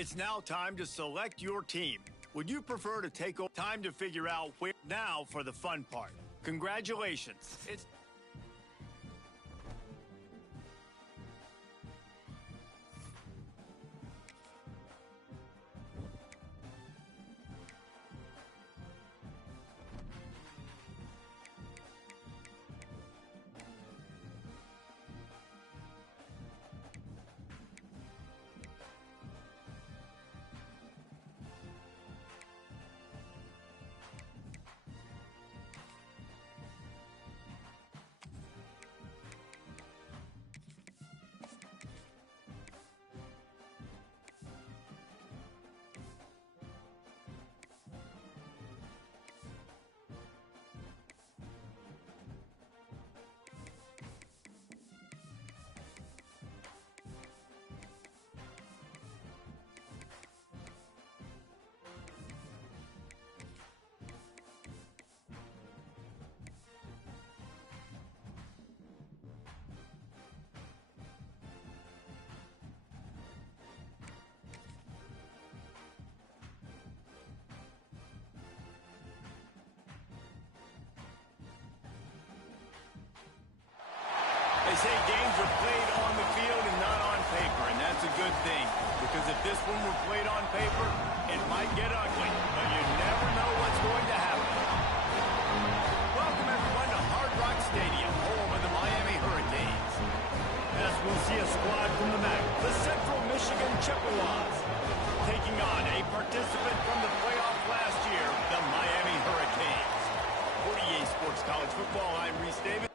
It's now time to select your team. Would you prefer to take time to figure out where now for the fun part? Congratulations. It's They say games are played on the field and not on paper, and that's a good thing, because if this one were played on paper, it might get ugly, but you never know what's going to happen. Welcome, everyone, to Hard Rock Stadium, home of the Miami Hurricanes. As we'll see a squad from the MAC, the Central Michigan Chippewas, taking on a participant from the playoff last year, the Miami Hurricanes. For EA Sports College Football, I'm Reese Davis.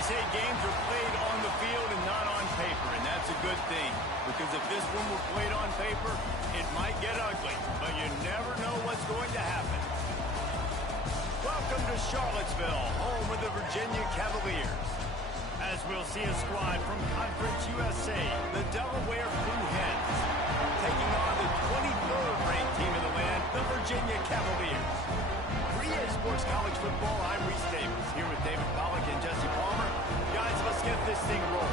They say games are played on the field and not on paper, and that's a good thing. Because if this one were played on paper, it might get ugly, but you never know what's going to happen. Welcome to Charlottesville, home of the Virginia Cavaliers. As we'll see a squad from Conference USA, the Delaware Blue Hens, taking on the 23rd ranked team in the land, the Virginia Cavaliers. For EA Sports College Football, I'm Reese Davis, here with David Pollack and Jesse Palmer. Guys, let's get this thing rolling.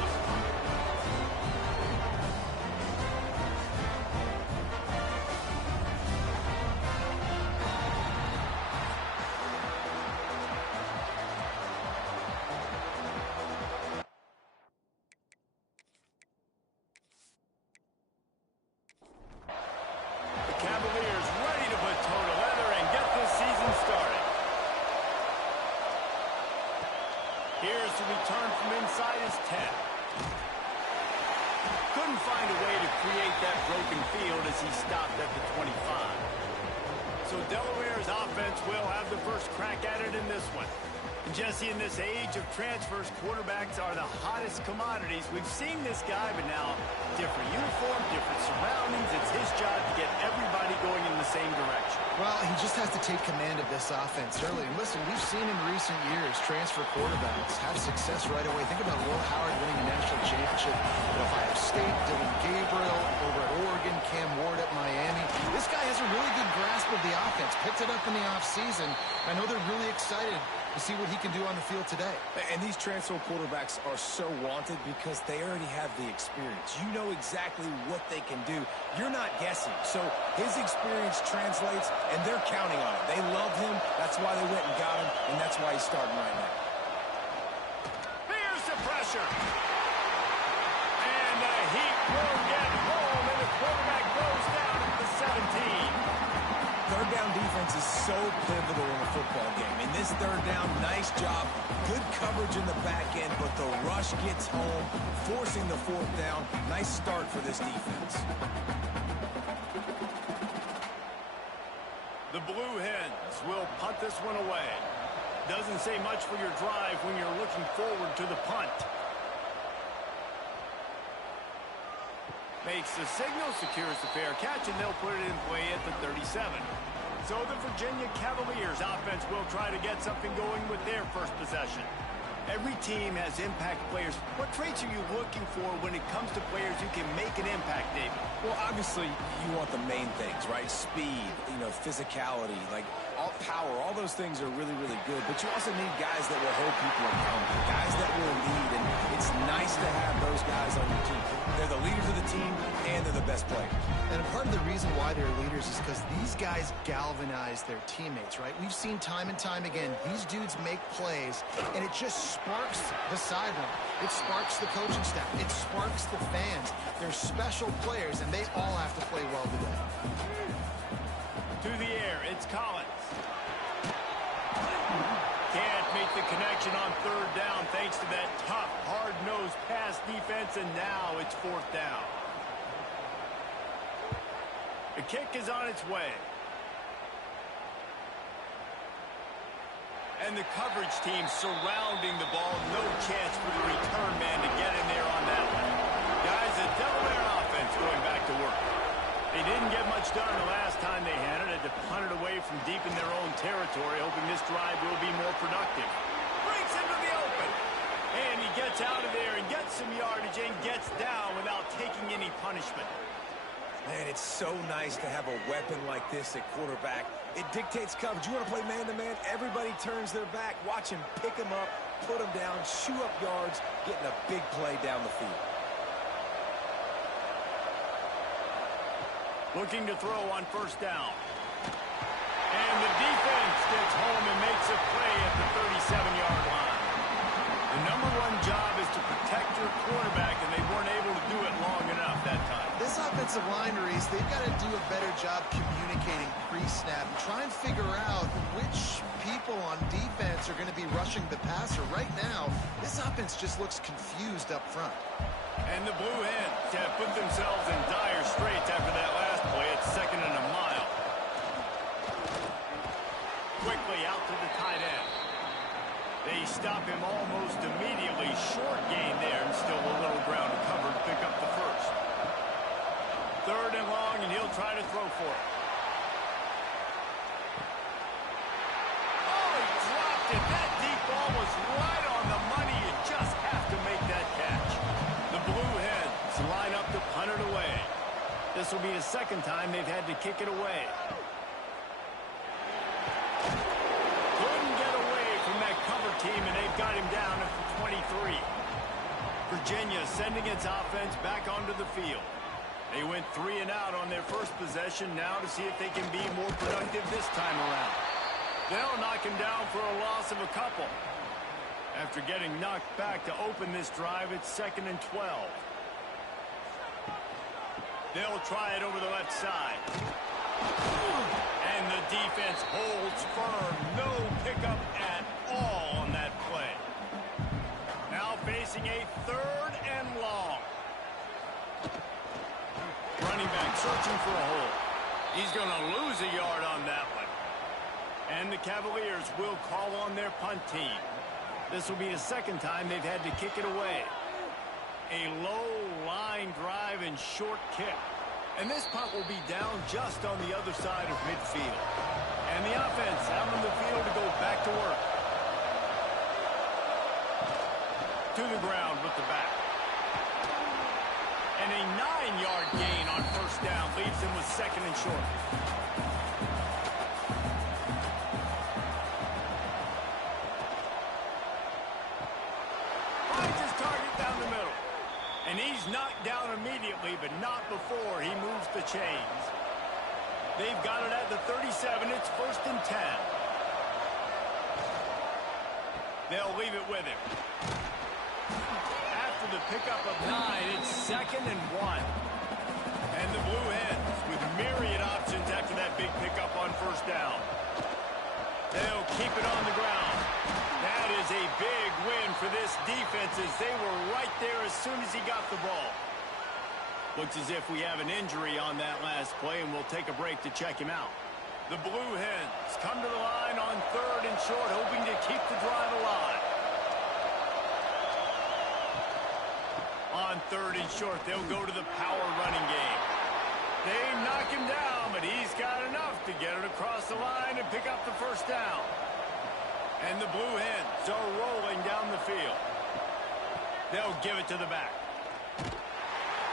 Cavaliers ready to put toe to leather and get this season started. Here's the return from inside his 10. Couldn't find a way to create that broken field as he stopped at the 25. So Delaware's offense will have the first crack at it in this one. And Jesse, in this age of transfers, quarterbacks are the hottest commodities. We've seen this guy, but now different uniform, different surroundings. It's his job to get everybody going in the same direction. Well, he just has to take command of this offense early. And listen, we've seen in recent years transfer quarterbacks have success right away. Think about Will Howard winning a national championship at Ohio State, Dylan Gabriel over at Oregon, Cam Ward at Miami. This guy has a really good grasp of the offense, picked it up in the offseason. I know they're really excited to see what he can do on the field today. And these transfer quarterbacks are so wanted because they already have the experience. You know exactly what they can do. You're not guessing. So his experience translates, and they're counting on it. They love him. That's why they went and got him, and that's why he's starting right now. Here's the pressure. And the heat will get home, and the quarterback goes down at the 17. Third down defense is so pivotal in a football game. In this third down, nice job. Good coverage in the back end, but the rush gets home, forcing the fourth down. Nice start for this defense. The Blue Hens will punt this one away. Doesn't say much for your drive when you're looking forward to the punt. Makes the signal, secures the fair catch, and they'll put it in play at the 37. So the Virginia Cavaliers offense will try to get something going with their first possession. Every team has impact players. What traits are you looking for when it comes to players who can make an impact, David? Well, obviously, you want the main things, right? Speed, physicality, like all power. All those things are really, really good. But you also need guys that will hold people accountable, guys that will lead. And it's nice to have those guys on your team. They're the leaders of the team, and they're the best players. And part of the reason why they're leaders is because these guys galvanize their teammates, right? We've seen time and time again, these dudes make plays, and it just sparks the sideline. It sparks the coaching staff. It sparks the fans. They're special players, and they all have to play well today. To the air, it's Collins. Can't make the connection on third down thanks to that tough, hard-nosed pass defense, and now it's fourth down. The kick is on its way. And the coverage team surrounding the ball. No chance for the return man to get in there on that one. Guys, the Delaware offense going back to work. They didn't get much done the last time they had it. Had to punt it away from deep in their own territory, hoping this drive will be more productive. Breaks into the open. And he gets out of there and gets some yardage and gets down without taking any punishment. Man, it's so nice to have a weapon like this at quarterback. It dictates coverage. You want to play man-to-man? Everybody turns their back. Watch him pick him up, put him down, shoot up yards, getting a big play down the field. Looking to throw on first down. And the defense gets home and makes a play at the 37-yard line. The number one job is to protect your quarterback, and they weren't able to do it long enough that time. This offensive line, Reese, they've got to do a better job communicating pre-snap and try and figure out which people on defense are going to be rushing the passer. Right now, this offense just looks confused up front. And the Blue Hens have put themselves in dire straits after that last play. It's 2nd and a mile. Quickly out to the tight end. They stop him almost immediately for it. Oh, he dropped it. That deep ball was right on the money. You just have to make that catch. The Blue Hens line up to punt it away. This will be the second time they've had to kick it away. Couldn't get away from that cover team, and they've got him down at the 23. Virginia sending its offense back onto the field. They went 3 and out on their first possession, now to see if they can be more productive this time around. They'll knock him down for a loss of a couple. After getting knocked back to open this drive, it's 2nd and 12. They'll try it over the left side. And the defense holds firm. No pickup at all on that play. Now facing a 3rd and long. Running back searching for a hole. He's going to lose a yard on that one. And the Cavaliers will call on their punt team. This will be the second time they've had to kick it away. A low line drive and short kick. And this punt will be down just on the other side of midfield. And the offense out on the field to go back to work. To the ground with the back. And a 9-yard gain on first down leaves him with 2nd and short. Finds his target down the middle. And he's knocked down immediately, but not before he moves the chains. They've got it at the 37. It's 1st and 10. They'll leave it with him. After the pickup of 9, it's 2nd and 1. And the Blue Hens with myriad options after that big pickup on first down. They'll keep it on the ground. That is a big win for this defense as they were right there as soon as he got the ball. Looks as if we have an injury on that last play, and we'll take a break to check him out. The Blue Hens come to the line on 3rd and short, hoping to keep the drive alive. On 3rd and short, they'll go to the power running game. They knock him down, but he's got enough to get it across the line and pick up the first down. And the Blue Hens are rolling down the field. They'll give it to the back.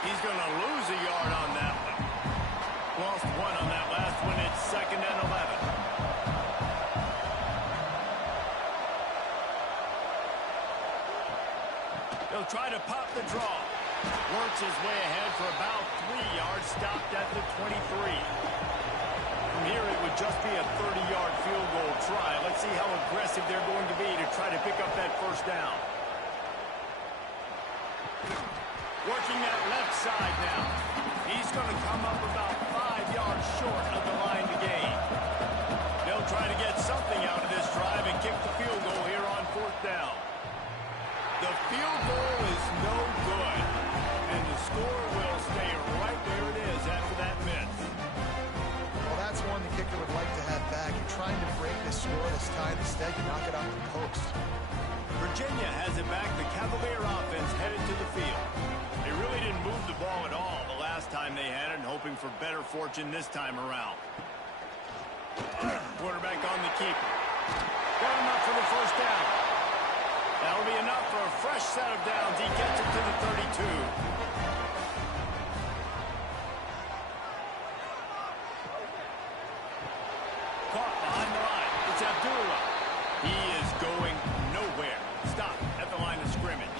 He's going to lose a yard on that one. Lost 1 on that last one. It's 2nd and 11. He'll try to pop the draw. Works his way ahead for about 3 yards. Stopped at the 23. From here, it would just be a 30-yard field goal try. Let's see how aggressive they're going to be to try to pick up that first down. Working that left side now. He's going to come up about 5 yards short of the line to gain. They'll try to get something out of this drive and kick the field goal here on 4th down. The field goal is no good, and the score will stay right where it is after that miss. Well, that's one the kicker would like to have back. You're trying to break this scoreless tie. Instead, you knock it off the post. Virginia has it back. The Cavalier offense headed to the field. They really didn't move the ball at all the last time they had it, and hoping for better fortune this time around. Quarterback on the keeper. Got him up for the first down. That'll be enough for a fresh set of downs. He gets it to the 32. Caught behind the line. It's Abdullah. He is going nowhere. Stop at the line of scrimmage.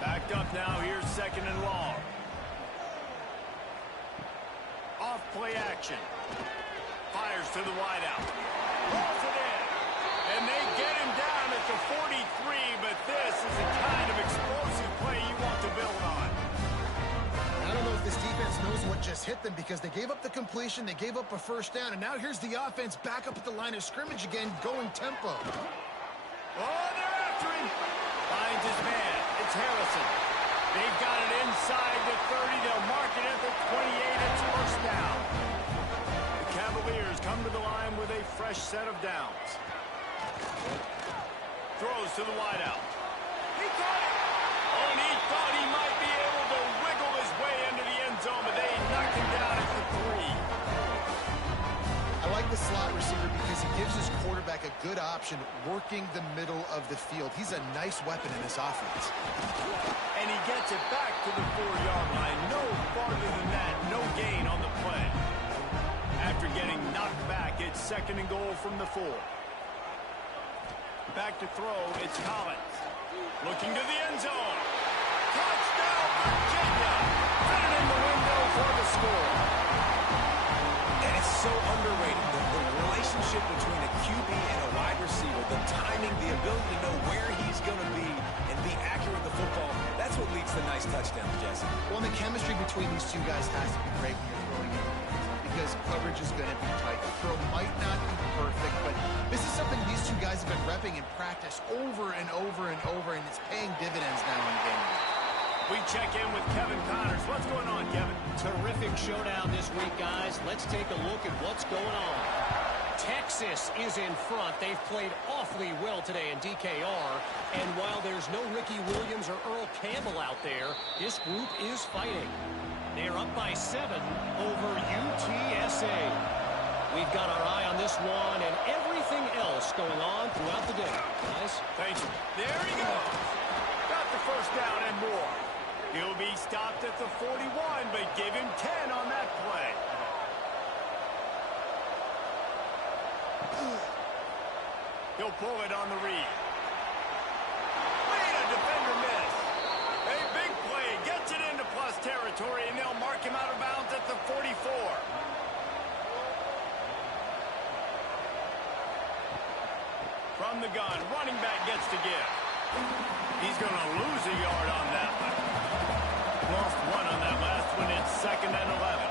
Backed up now. Here's 2nd and long. Off play action. Fires to the wideout. Rolls it in. And they get him down at the 43, but this is the kind of explosive play you want to build on. I don't know if this defense knows what just hit them because they gave up the completion, they gave up a first down, and now here's the offense back up at the line of scrimmage again, going tempo. Oh, they're after him. Finds his man. It's Harrison. They've got it inside the 30. They'll mark it at the 28. It's first down. The Cavaliers come to the line with a fresh set of downs. Throws to the wideout. He caught it. Oh, and he thought he might be able to wiggle his way into the end zone, but they knocked him down at the 3. good option working the middle of the field. He's a nice weapon in this offense. And he gets it back to the 4-yard line. No farther than that, no gain on the play. After getting knocked back, it's 2nd and goal from the 4. Back to throw, it's Collins. Looking to the end zone. Touchdown, Virginia! Put it in the window for the score. And it's so underrated. The relationship between a QB and a wide receiver, the timing, the ability to know where he's going to be and be accurate with the football, that's what leads to nice touchdowns, Jesse. Well, the chemistry between these two guys has to be great when you're throwing it, because coverage is going to be tight. The throw might not be perfect, but this is something these two guys have been repping in practice over and over and over, and it's paying dividends now in game. We check in with Kevin Connors. What's going on, Kevin? Terrific showdown this week, guys. Let's take a look at what's going on. Texas is in front. They've played awfully well today in DKR. And while there's no Ricky Williams or Earl Campbell out there, this group is fighting. They're up by 7 over UTSA. We've got our eye on this one and everything else going on throughout the day. Guys? Thank you. There he goes. Got the first down and more. He'll be stopped at the 41, but give him 10 on that play. He'll pull it on the read. Wait, a defender miss. A big play. Gets it into plus territory, and they'll mark him out of bounds at the 44. From the gun, running back gets to give. He's going to lose a yard on that one. Lost 1 on that last one. It's 2nd and 11.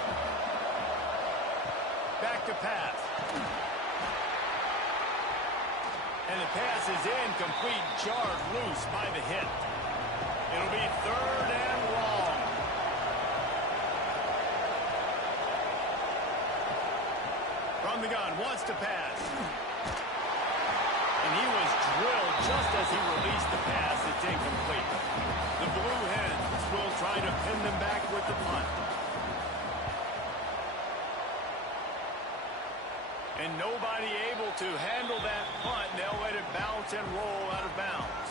Back to pass. And the pass is incomplete, jarred loose by the hit. It'll be 3rd and long. From the gun, wants to pass. And he was drilled just as he released the pass. It's incomplete. The Blue Hens will try to pin them back with the punt. And nobody able to handle that punt. They'll let it bounce and roll out of bounds.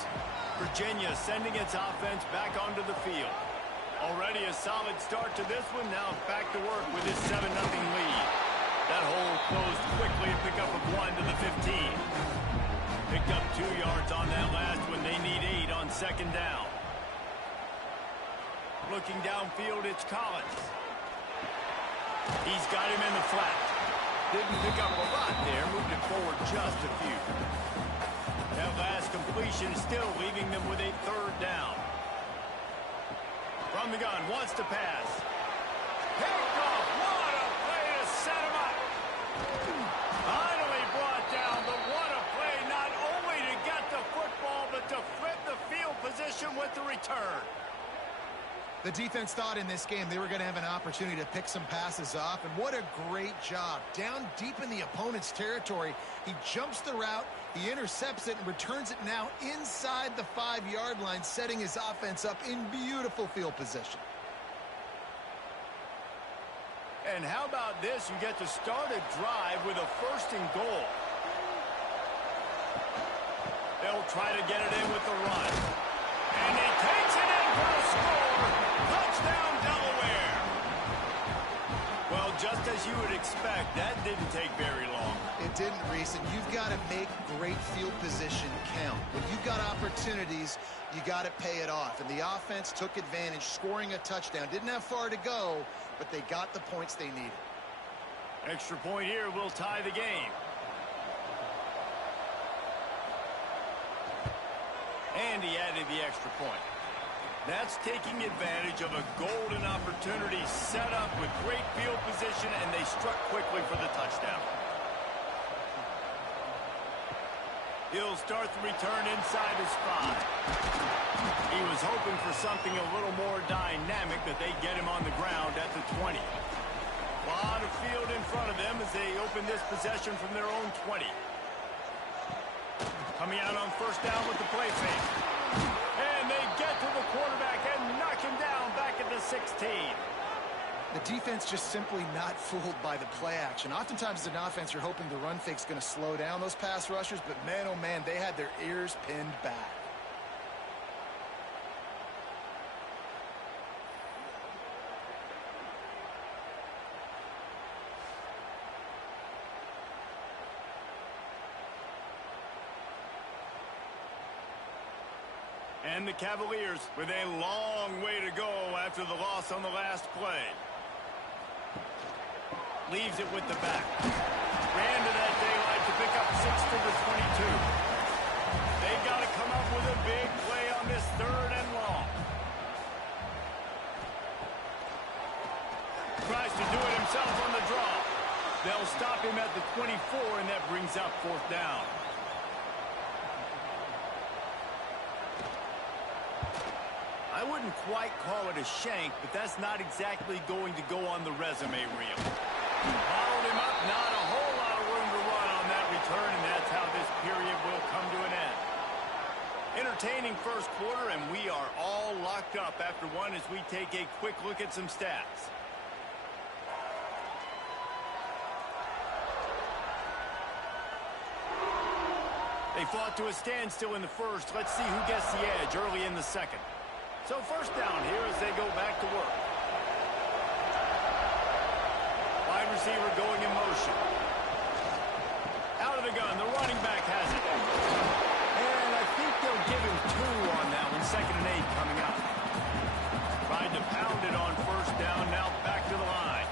Virginia sending its offense back onto the field. Already a solid start to this one. Now back to work with his 7-0 lead. That hole closed quickly. A pickup of 1 to the 15. Picked up 2 yards on that last one. They need 8 on 2nd down. Looking downfield, it's Collins. He's got him in the flat. Didn't pick up a lot there, moved it forward just a few. That last completion still leaving them with a 3rd down. From the gun, wants to pass. Picked off, what a play to set him up. Finally brought down, but what a play, not only to get the football, but to flip the field position with the return. The defense thought in this game they were going to have an opportunity to pick some passes off, and what a great job. Down deep in the opponent's territory, he jumps the route, he intercepts it, and returns it now inside the 5-yard line, setting his offense up in beautiful field position. And how about this? You get to start a drive with a 1st and goal. They'll try to get it in with the run. And he takes it in for a score. Touchdown, Delaware. Well, just as you would expect, that didn't take very long. It didn't, Reese, and you've got to make great field position count. When you've got opportunities, you got to pay it off. And the offense took advantage, scoring a touchdown. Didn't have far to go, but they got the points they needed. Extra point here will tie the game. And he added the extra point. That's taking advantage of a golden opportunity set up with great field position, and they struck quickly for the touchdown. He'll start the return inside his 5. He was hoping for something a little more dynamic, but they get him on the ground at the 20. A lot of field in front of them as they open this possession from their own 20. Coming out on 1st down with the play fake. And they get to the quarterback and knock him down back at the 16. The defense just simply not fooled by the play action. Oftentimes as an offense, you're hoping the run fake's going to slow down those pass rushers, but man, oh man, they had their ears pinned back. And the Cavaliers with a long way to go after the loss on the last play. Leaves it with the back. Ran to that daylight to pick up 6 for the 22. They got to come up with a big play on this 3rd and long. Tries to do it himself on the draw. They'll stop him at the 24, and that brings up 4th down. I wouldn't quite call it a shank, but that's not exactly going to go on the resume reel. Followed him up, not a whole lot of room to run on that return, and that's how this period will come to an end. Entertaining first quarter, and we are all locked up after one as we take a quick look at some stats. They fought to a standstill in the first. Let's see who gets the edge early in the second. So first down here as they go back to work. Wide receiver going in motion. Out of the gun, the running back has it. And I think they'll give him 2 on that one. 2nd and 8 coming up. Tried to pound it on first down, now back to the line.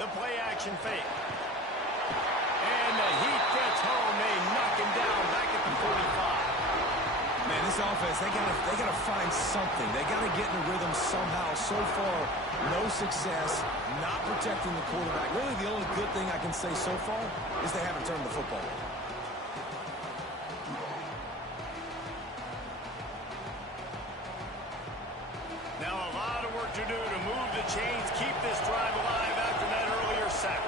The play action fake. And the heat gets home. They knock him down back at the 45. Man, this offense, they gotta find something. They gotta get in a rhythm somehow. So far, no success, not protecting the quarterback. Really, the only good thing I can say so far is they haven't turned the football over. Now a lot of work to do to move the chains, keep this drive alive after that earlier sack.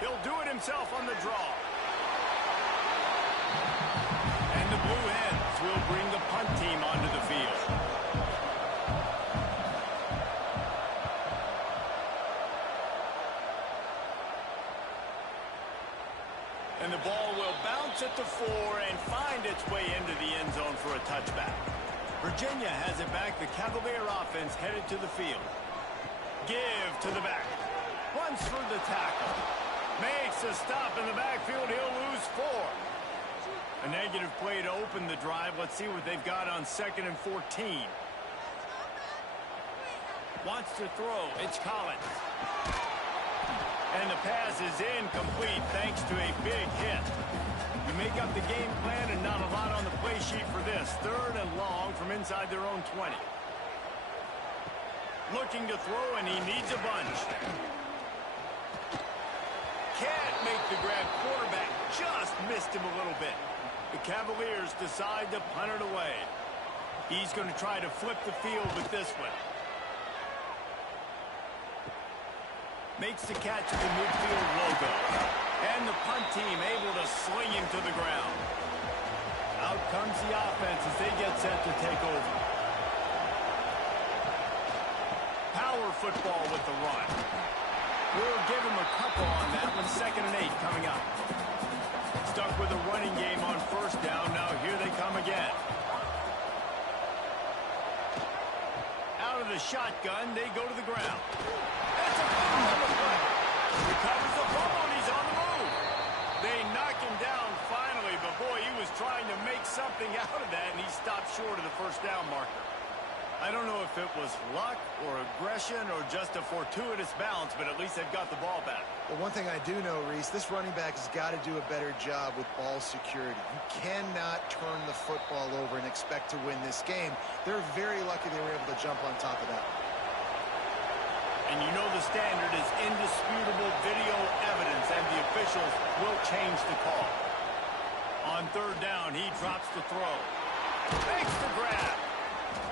He'll do it himself on the draw. The Blue Hens will bring the punt team onto the field. And the ball will bounce at the 4 and find its way into the end zone for a touchback. Virginia has it back. The Cavalier offense headed to the field. Give to the back. Runs through the tackle. Makes a stop in the backfield. He'll lose 4. A negative play to open the drive. Let's see what they've got on 2nd and 14. Wants to throw. It's Collins. And the pass is incomplete thanks to a big hit. You make up the game plan and not a lot on the play sheet for this. 3rd and long from inside their own 20. Looking to throw, and he needs a bunch. Can't make the grab. Quarterback just missed him a little bit. The Cavaliers decide to punt it away. He's going to try to flip the field with this one. Makes the catch at the midfield logo. And the punt team able to sling him to the ground. Out comes the offense as they get set to take over. Power football with the run. We'll give him a couple on that one. 2nd and 8 coming up. Stuck with a running game on first down. Now here they come again. Out of the shotgun, they go to the ground. That's a fumble on the play. Recovers the fumble, and he's on the move. They knock him down finally, but boy, he was trying to make something out of that, and he stopped short of the first down marker. I don't know if it was luck or aggression or just a fortuitous bounce, but at least they've got the ball back. Well, one thing I do know, Reese, this running back has got to do a better job with ball security. You cannot turn the football over and expect to win this game. They're very lucky they were able to jump on top of that. And you know the standard is indisputable video evidence, and the officials will change the call. On 3rd down, he drops the throw. Makes the grab.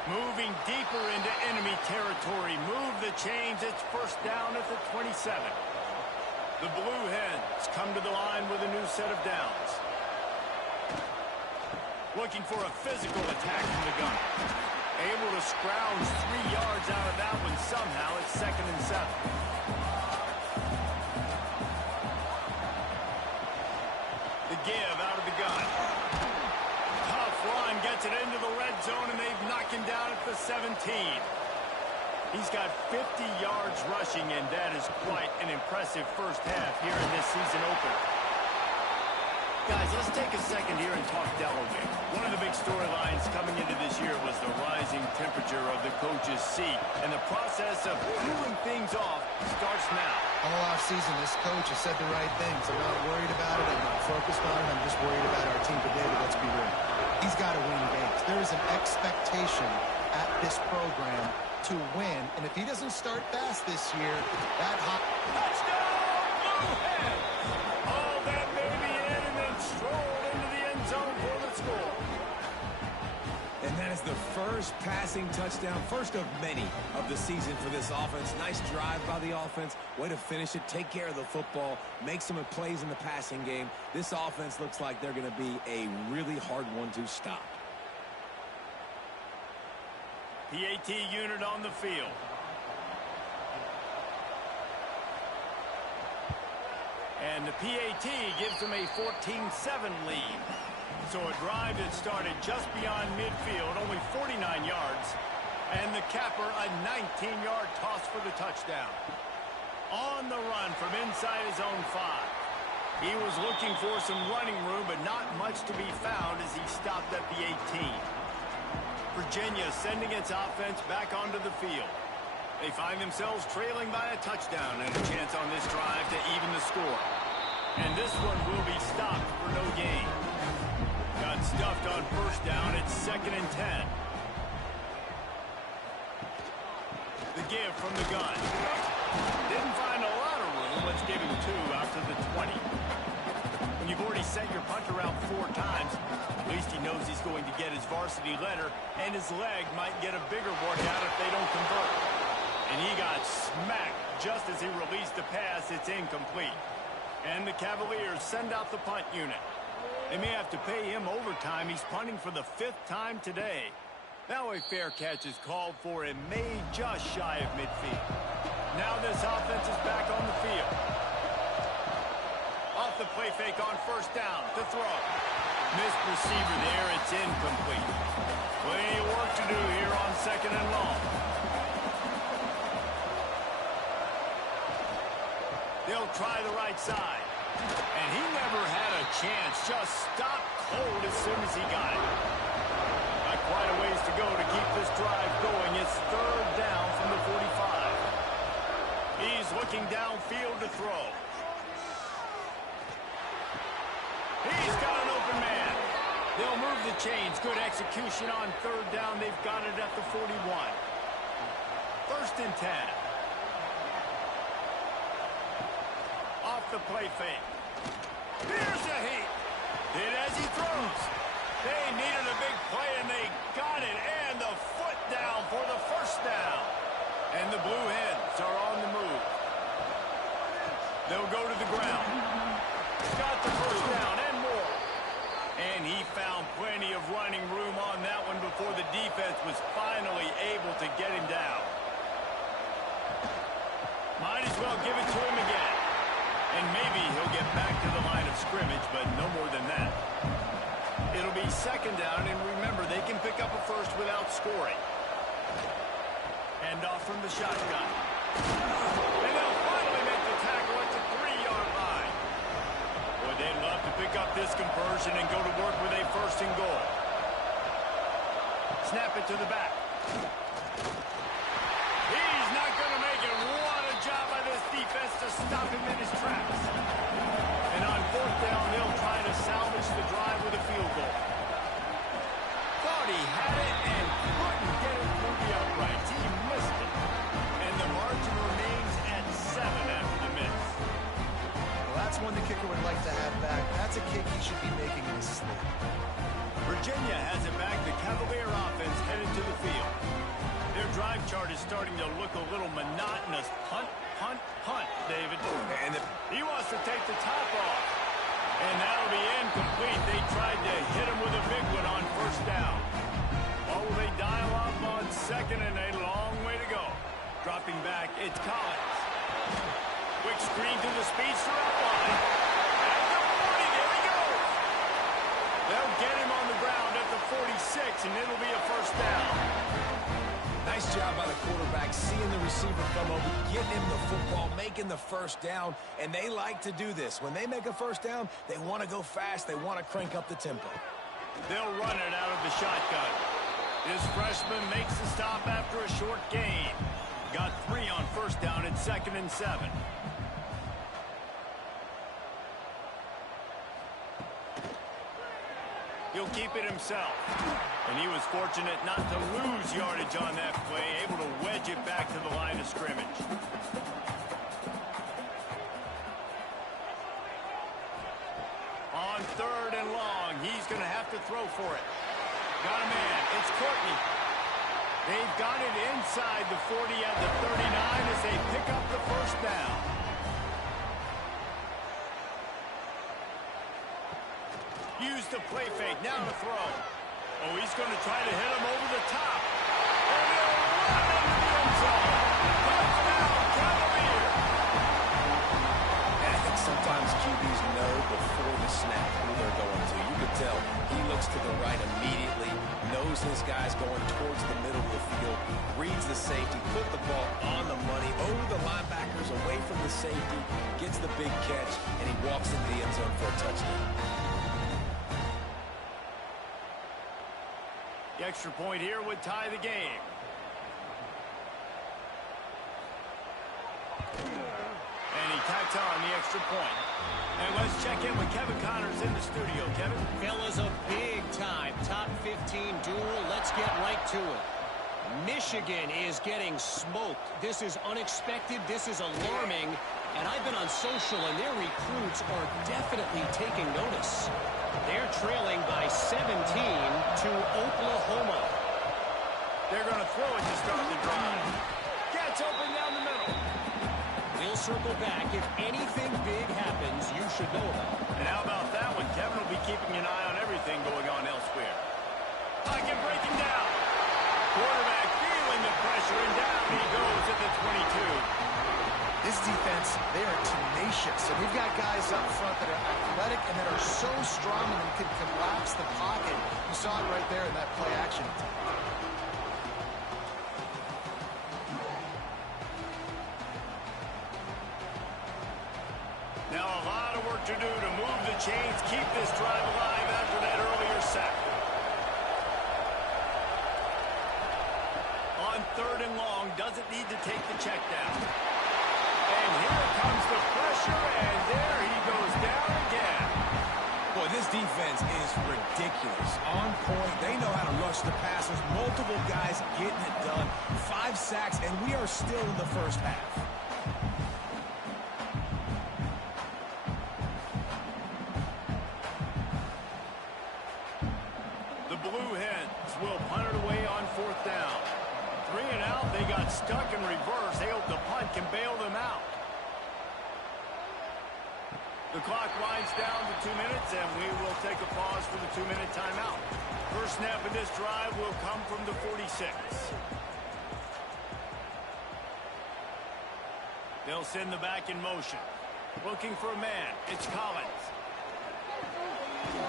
Moving deeper into enemy territory. Move the chains. It's first down at the 27. The Blue Hens come to the line with a new set of downs. Looking for a physical attack from the gun. Able give out of the gun. Tough run, gets it into the red zone, and they've knocked him down at the 17. He's got 50 yards rushing, and that is quite an impressive first half here in this season opener. Guys, let's take a second here and talk Delaware. One of the big storylines coming into this year was the rising temperature of the coach's seat, and the process of cooling things off starts now. All offseason, this coach has said the right things. I'm not worried about it. I'm not focused on it. I'm just worried about our team today, but let's be real. He's got to win games. There is an expectation at this program to win, and if he doesn't start fast this year, that hot... Touchdown, Bluehead! All that baby in and then strolled into the end zone for the score. And that is the first passing touchdown, first of many of the season for this offense. Nice drive by the offense. Way to finish it, take care of the football, make some plays in the passing game. This offense looks like they're going to be a really hard one to stop. PAT unit on the field. And the PAT gives them a 14-7 lead. So a drive that started just beyond midfield, only 49 yards. And the capper, a 19-yard toss for the touchdown. On the run from inside his own 5. He was looking for some running room, but not much to be found as he stopped at the 18. Virginia sending its offense back onto the field. They find themselves trailing by a touchdown and a chance on this drive to even the score. And this one will be stopped for no gain. Got stuffed on first down. It's 2nd and 10. The give from the gun. Didn't find a lot of room. Let's give him 2 out to the 20. When you've already sent your punter out 4 times, at least he knows he's going to get his varsity letter, and his leg might get a bigger workout if they don't convert. And he got smacked just as he released the pass. It's incomplete. And the Cavaliers send out the punt unit. They may have to pay him overtime. He's punting for the 5th time today. Now a fair catch is called for and made just shy of midfield. Now this offense is back on the field. Off the play fake on first down to throw. Missed receiver there. It's incomplete. Plenty of work to do here on 2nd and long. They'll try the right side. And he never had a chance. Just stopped cold as soon as he got it. Got quite a ways to go to keep this drive going. It's 3rd down from the 45. He's looking downfield to throw. He's got an open man. They'll move the chains. Good execution on 3rd down. They've got it at the 41. 1st and 10. Off the play fake. Here's a heat. Did as he throws. They needed a big play, and they got it. And the foot down for the 1st down. And the Blue Hens are on the move. They'll go to the ground. Got the 1st down and more. And he found plenty of running room on that one before the defense was finally able to get him down. Might as well give it to him again. And maybe he'll get back to the line of scrimmage, but no more than that. It'll be 2nd down, and remember, they can pick up a 1st without scoring. Hand off from the shotgun. And they'll finally make the tackle at the 3-yard line. Boy, they'd love to pick up this conversion and go to work with a 1st and goal. Snap it to the back. He's not going to make it. What a job by this defense to stop him in his tracks. And on 4th down, they'll try to salvage the drive with a field goal. Thought he had it and couldn't get it through the uprights. He missed it. And the margin remains at 7 after the miss. Well, that's one the kicker would like to have back. That's a kick he should be making in his sleep. Virginia has it back. The Cavalier offense headed to the field. Their drive chart is starting to look a little monotonous. Punt, punt, punt, David. And he wants to take the top off. And that'll be incomplete. They tried to hit him with a big one on 1st down. Or will they dial up on 2nd and a long way to go? Dropping back, it's Collins. Quick screen to the speedster outline. At the 40, there he goes. and it'll be a first down. Nice job by the quarterback, seeing the receiver come over, getting him the football, making the first down, and they like to do this. When they make a first down, they want to go fast. They want to crank up the tempo. They'll run it out of the shotgun. This freshman makes the stop after a short gain. Got 3 on first down at 2nd and 7. He'll keep it himself. And he was fortunate not to lose yardage on that play, able to wedge it back to the line of scrimmage. On 3rd and long, he's going to have to throw for it. Got a man. It's Courtney. They've got it inside the 40 at the 39 as they pick up the first down. Use the play fake. Now to throw. Oh, he's going to try to hit him over the top. And he'll run into the end zone. Touchdown, Cavaliers. And I think sometimes QBs know before the snap who they're going to. You could tell he looks to the right immediately, knows his guy's going towards the middle of the field, reads the safety, put the ball on the money, over the linebackers, away from the safety, gets the big catch, and he walks into the end zone for a touchdown. The extra point here would tie the game. And he tacks on the extra point. And let's check in with Kevin Connors in the studio. Kevin? Fellas, a big-time top 15 duel. Let's get right to it. Michigan is getting smoked. This is unexpected. This is alarming. And I've been on social, and their recruits are definitely taking notice. They're trailing by 17 to Oklahoma. They're going to throw it to start the drive. Gets open down the middle. We'll circle back. If anything big happens, you should know about it. And how about that one? Kevin will be keeping an eye on everything going on elsewhere. Pocket breaking down. Quarterback feeling the pressure, and down he goes at the 22. This defense, they are tenacious. And we've got guys up front that are athletic and that are so strong and can collapse the pocket. You saw it right there in that play action. Now a lot of work to do to move the chains, keep this drive alive after that earlier sack. On 3rd and long, doesn't need to take the check down. And here comes the pressure, and there he goes down again. Boy, this defense is ridiculous. On point, they know how to rush the passers. Multiple guys getting it done. 5 sacks, and we are still in the first half. The Blue Hens will punt it away on 4th down. 3 and out, they got stuck in reverse. They hope the punt can bail them out. The clock winds down to 2 minutes, and we will take a pause for the 2-minute timeout. First snap of this drive will come from the 46. They'll send the back in motion. Looking for a man. It's Collins.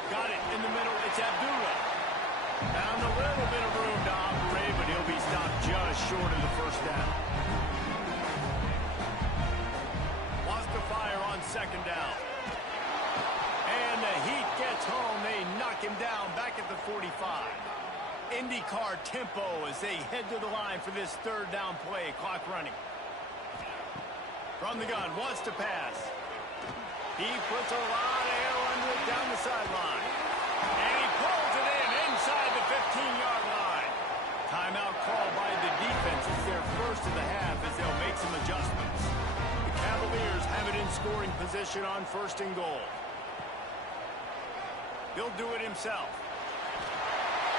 Got it in the middle. It's Abdullah. Found a little bit of room to operate, but he'll be stopped just short of the first down. Wants to fire on 2nd down. And the Heat gets home. They knock him down back at the 45. IndyCar tempo as they head to the line for this 3rd down play. Clock running. From the gun, wants to pass. He puts a lot of air under it down the sideline. And he pulls it in inside the 15-yard line. Timeout called by the defense. It's their first of the half as they'll make some adjustments. The Cavaliers have it in scoring position on 1st and goal. He'll do it himself.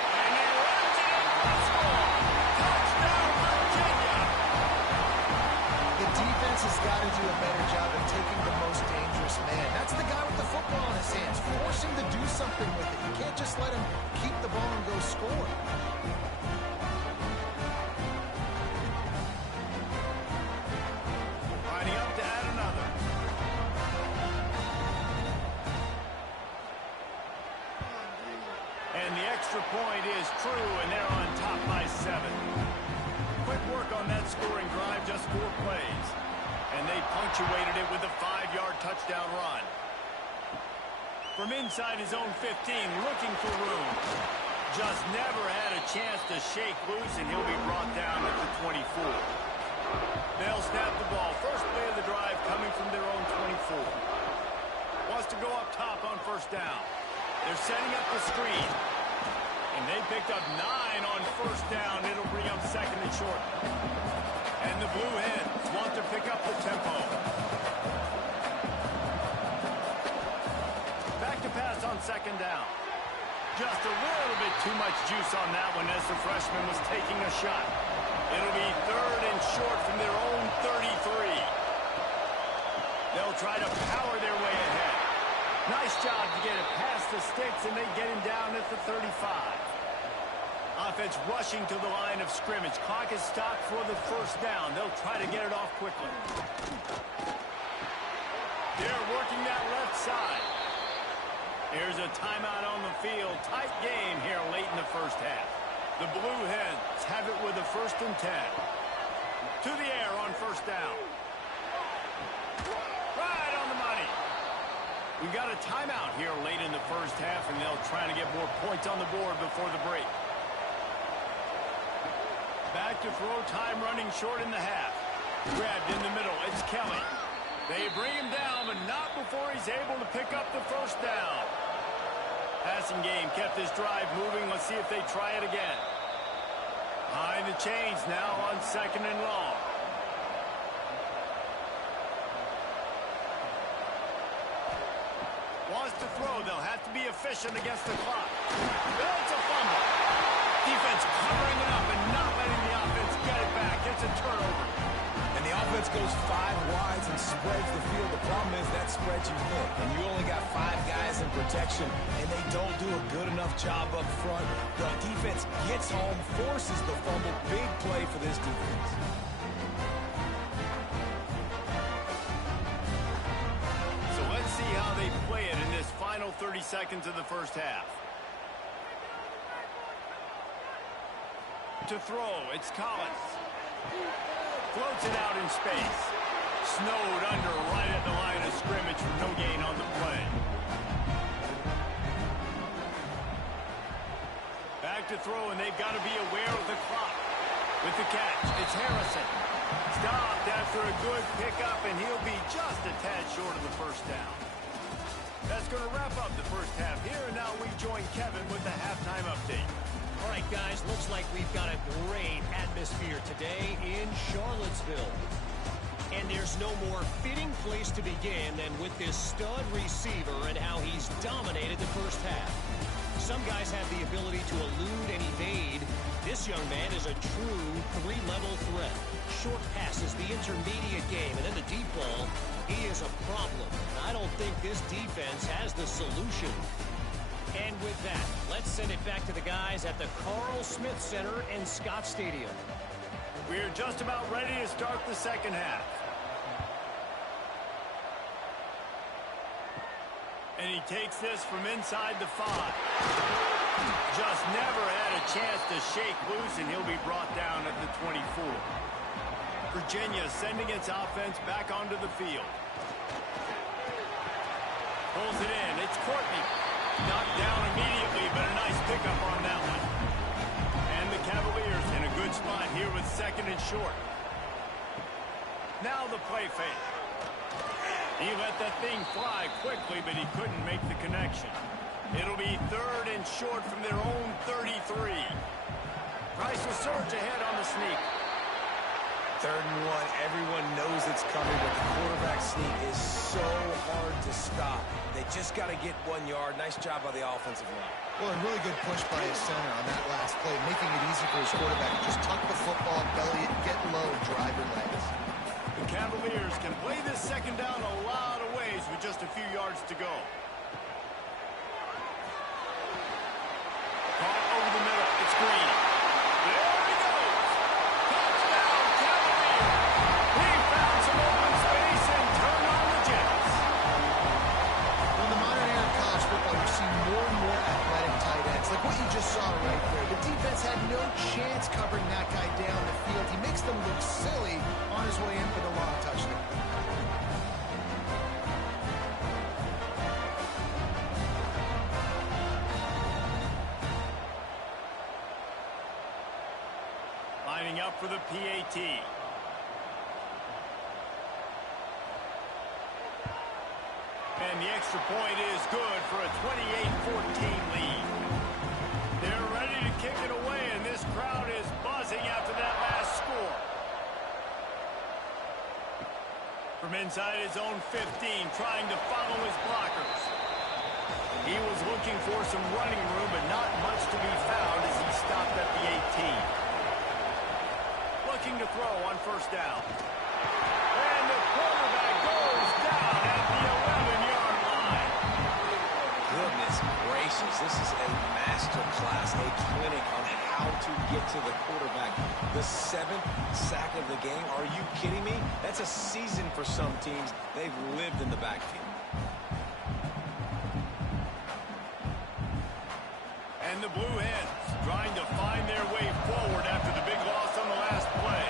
And he runs it in for a score. Touchdown, Virginia. The defense has got to do a better job of taking the most dangerous man. That's the guy with the football in his hands. Force him to do something with it. You can't just let him keep the ball and go score. Lining up to add another. And the extra point is true, and they're on top by 7. Quick work on that scoring drive, just 4 plays. And they punctuated it with a 5-yard touchdown run. From inside his own 15, looking for room. Just never had a chance to shake loose, and he'll be brought down at the 24. They'll snap the ball. First play of the drive coming from their own 24. Wants to go up top on first down. They're setting up the screen. And they picked up 9 on first down. It'll bring up second and short. And the Blue Hens want to pick up the tempo. Back to pass on second down. Just a little bit too much juice on that one as the freshman was taking a shot. It'll be third and short from their own 33. They'll try to power their way ahead. Nice job to get it past the sticks, and they get him down at the 35. Offense rushing to the line of scrimmage. Clock is stopped for the first down. They'll try to get it off quickly. They're working that left side. Here's a timeout on the field. Tight game here late in the first half. The Blue Hens have it with a 1st and 10. To the air on first down. Right on the money. We've got a timeout here late in the first half, and they'll try to get more points on the board before the break. Back to throw, time running short in the half. Grabbed in the middle. It's Kelly. They bring him down, but not before he's able to pick up the first down. Passing game kept this drive moving. Let's see if they try it again. Behind the chains now on second and long. Wants to throw. They'll have to be efficient against the clock. It's a fumble. Defense covering it up and not letting the offense get it back. It's a turnover. And the offense goes 5 wides and spreads the field. The problem is that spreads you thin. And you only got 5 guys in protection, and they don't do a good enough job up front. The defense gets home, forces the fumble. Big play for this defense. So let's see how they play it in this final 30 seconds of the first half. To throw, it's Collins. Floats it out in space. Snowed under right at the line of scrimmage for no gain on the play. Back to throw, and they've got to be aware of the clock. With the catch, it's Harrison. Stopped after a good pickup, and he'll be just a tad short of the first down. That's going to wrap up the first half here, and now we join Kevin with the halftime update. All right, guys, looks like we've got a great atmosphere today in Charlottesville. And there's no more fitting place to begin than with this stud receiver and how he's dominated the first half. Some guys have the ability to elude and evade. This young man is a true 3-level threat. Short passes, the intermediate game, and then the deep ball. He is a problem. I don't think this defense has the solution. And with that, let's send it back to the guys at the Carl Smith Center in Scott Stadium. We're just about ready to start the second half. And he takes this from inside the 5. Just never had a chance to shake loose, and he'll be brought down at the 24. Virginia sending its offense back onto the field. Pulls it in. It's Courtney. Knocked down immediately, but a nice pickup on that one. And the Cavaliers in a good spot here with second and short. Now the play fake. He let that thing fly quickly, but he couldn't make the connection. It'll be third and short from their own 33. Price will surge ahead on the sneak. Third and 1, everyone knows it's coming, but the quarterback sneak is so hard to stop. They just got to get 1 yard. Nice job by the offensive line. Well, a really good push by his center on that last play, making it easy for his quarterback to just tuck the football, belly it, get low, drive your legs. The Cavaliers can play this second down a lot of ways with just a few yards to go. Caught over the middle. It's Green. There he goes. Touchdown, Cavaliers. He found some open space and turned on the Jets. In the modern era of college football, you've seen more and more athletic tight ends, like what you just saw right there. The defense had no chance covering that guy down the field. He makes them look silly on his way in for the long touchdown. Lining up for the PAT. And the extra point is good for a 28-14 lead. They're ready to kick it away, and this crowd is buzzing after that last score. From inside his own 15, trying to follow his blockers. He was looking for some running room, but not much to be found as he stopped at the 18. Looking to throw on first down. And the quarterback goes down at the 11-yard line. Goodness gracious, this is a master class, a clinic on how to get to the quarterback. The 7th sack of the game, are you kidding me? That's a season for some teams. They've lived in the backfield. And the Blue Hens trying to find their way forward after the big loss on the last play.